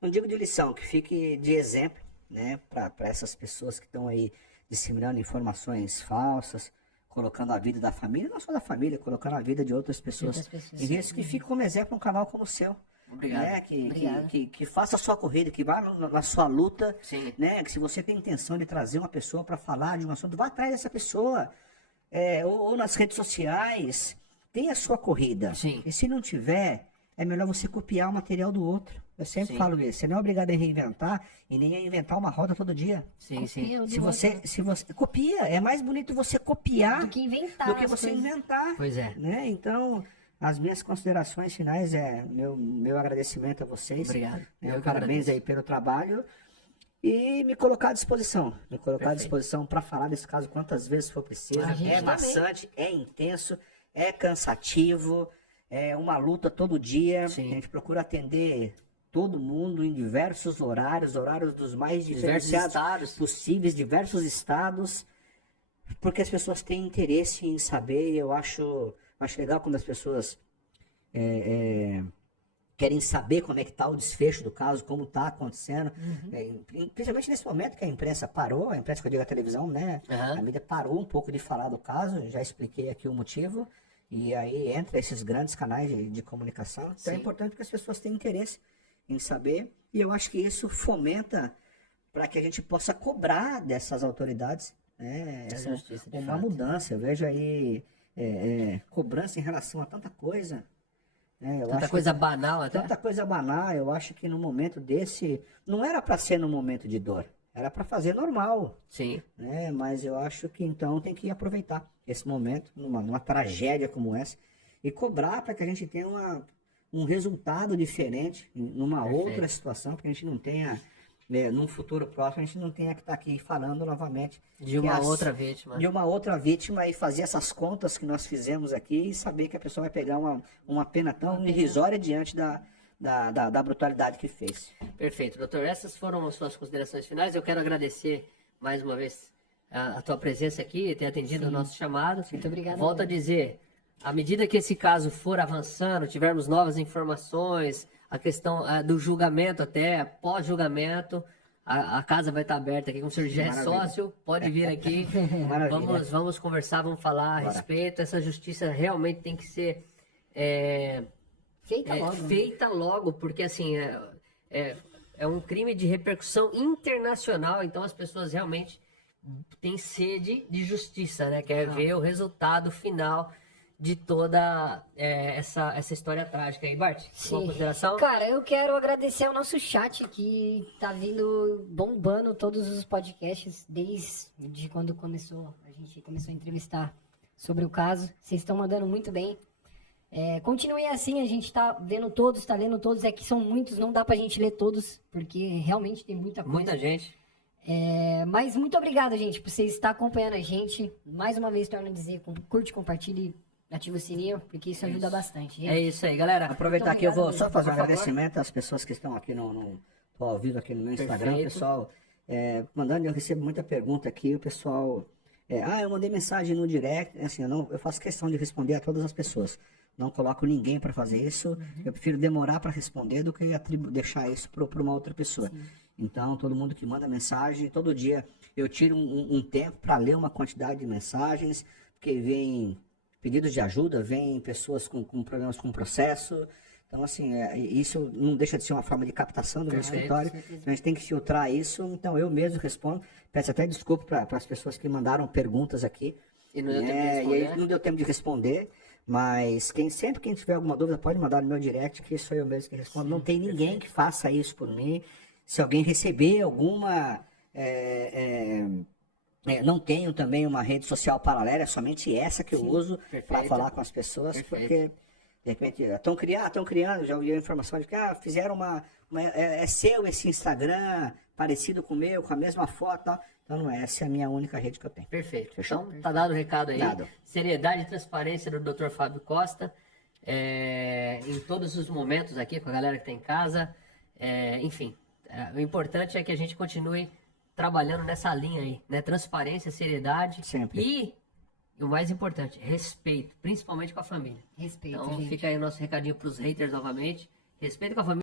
não digo de lição, que fique de exemplo, né, para essas pessoas que estão aí disseminando informações falsas, colocando a vida da família, não só da família, colocando a vida de outras pessoas em risco, que fique como exemplo um canal como o seu. Obrigado. Né? Obrigado. Que faça a sua corrida, que vá na sua luta. Sim. Né? Que se você tem intenção de trazer uma pessoa para falar de um assunto, vá atrás dessa pessoa. Ou nas redes sociais, tenha a sua corrida. Sim. E se não tiver, é melhor você copiar o material do outro. Eu sempre falo isso. Você não é obrigado a reinventar e nem a inventar uma roda todo dia. Sim, sim. Se você copia, é mais bonito você copiar Do que inventar do que as você coisas. inventar. Pois é. Né? Então, as minhas considerações finais meu agradecimento a vocês. Obrigado. Eu que Parabéns agradeço. aí pelo trabalho. E me colocar à disposição. Me colocar à Perfeito. disposição para falar desse caso quantas vezes for preciso. A gente É também. maçante, é intenso, é cansativo, é uma luta todo dia. Sim. A gente procura atender todo mundo em diversos horários dos mais Diversos diferenciados estados. possíveis, diversos estados, porque as pessoas têm interesse em saber, e eu acho legal quando as pessoas querem saber como é que está o desfecho do caso, como está acontecendo, principalmente nesse momento que a imprensa parou, a imprensa que eu digo a televisão, né? Aham. A mídia parou um pouco de falar do caso, já expliquei aqui o motivo, e aí entra esses grandes canais de comunicação, então é Sim. importante que as pessoas tenham interesse em saber, e eu acho que isso fomenta para que a gente possa cobrar dessas autoridades justiça, de uma fato. mudança. Eu vejo aí cobrança em relação a tanta coisa. Eu Tanta acho coisa que, banal até. tanta coisa banal. Eu acho que no momento desse, não era para ser no momento de dor, era para fazer normal. Sim. Mas eu acho que então tem que aproveitar esse momento, numa tragédia como essa, e cobrar para que a gente tenha um resultado diferente numa Perfeito. outra situação, para que a gente não tenha, num futuro próximo, a gente não tenha que estar aqui falando novamente De uma outra vítima. de uma outra vítima e fazer essas contas que nós fizemos aqui e saber que a pessoa vai pegar uma pena tão irrisória diante da brutalidade que fez. Perfeito, doutor. Essas foram as suas considerações finais. Eu quero agradecer mais uma vez a tua presença aqui e ter atendido o nosso chamado. Muito obrigada. Volto a dizer, à medida que esse caso for avançando, tivermos novas informações, a questão do julgamento até, pós-julgamento, a casa vai estar aberta aqui, como o senhor já é Maravilha. sócio, pode vir aqui. Maravilha. Vamos conversar, vamos falar a Bora. respeito. Essa justiça realmente tem que ser Feita logo. feita logo, porque assim, é um crime de repercussão internacional, então as pessoas realmente têm sede de justiça, né? Quer ver o resultado final de toda essa história trágica aí. Bart, uma consideração? Cara, eu quero agradecer ao nosso chat que tá vindo bombando todos os podcasts desde quando a gente começou a entrevistar sobre o caso. Vocês estão mandando muito bem. Continuem assim, a gente tá vendo todos, tá lendo todos. É que são muitos, não dá pra gente ler todos, porque realmente tem muita coisa. Muita gente. Mas muito obrigado, gente, por vocês estar acompanhando a gente. Mais uma vez, torno a dizer, curte, compartilhe, ativa o sininho, porque isso ajuda bastante. Gente. É isso aí, galera. Aproveitar Muito que eu vou obrigado só mesmo, fazer um por favor. agradecimento às pessoas que estão aqui tô ao vivo aqui no meu Instagram, Perfeito. pessoal, mandando, eu recebo muita pergunta aqui, o pessoal, eu mandei mensagem no direct, assim, eu faço questão de responder a todas as pessoas, não coloco ninguém para fazer isso, eu prefiro demorar para responder do que deixar isso para uma outra pessoa. Então, todo mundo que manda mensagem, todo dia eu tiro um tempo para ler uma quantidade de mensagens, porque vem pedidos de ajuda, vem pessoas com problemas com o processo. Então, assim, isso não deixa de ser uma forma de captação do meu Perfeito, escritório. Então, a gente tem que filtrar isso. Então, eu mesmo respondo. Peço até desculpa para as pessoas que mandaram perguntas aqui. E não deu tempo de E responder. aí não deu tempo de responder. Mas sempre quem tiver alguma dúvida pode mandar no meu direct, que sou eu mesmo que respondo. Não tem ninguém que faça isso por mim. Se alguém receber alguma... não tenho também uma rede social paralela, é somente essa que eu uso para perfeito. falar com as pessoas, Perfeito. porque de repente estão criando, já ouvi a informação de que fizeram é seu esse Instagram, parecido com o meu, com a mesma foto e tal. Então não é, essa é a minha única rede que eu tenho. Perfeito. Fechou? Então, tá dado o recado aí. Dado. Seriedade e transparência do Dr. Fábio Costa. Em todos os momentos aqui com a galera que tá em casa. Enfim, o importante é que a gente continue trabalhando nessa linha aí, né? Transparência, seriedade. Sempre. E o mais importante, respeito, principalmente com a família. Respeito, Então gente. fica aí o nosso recadinho pros haters novamente. Respeito com a família.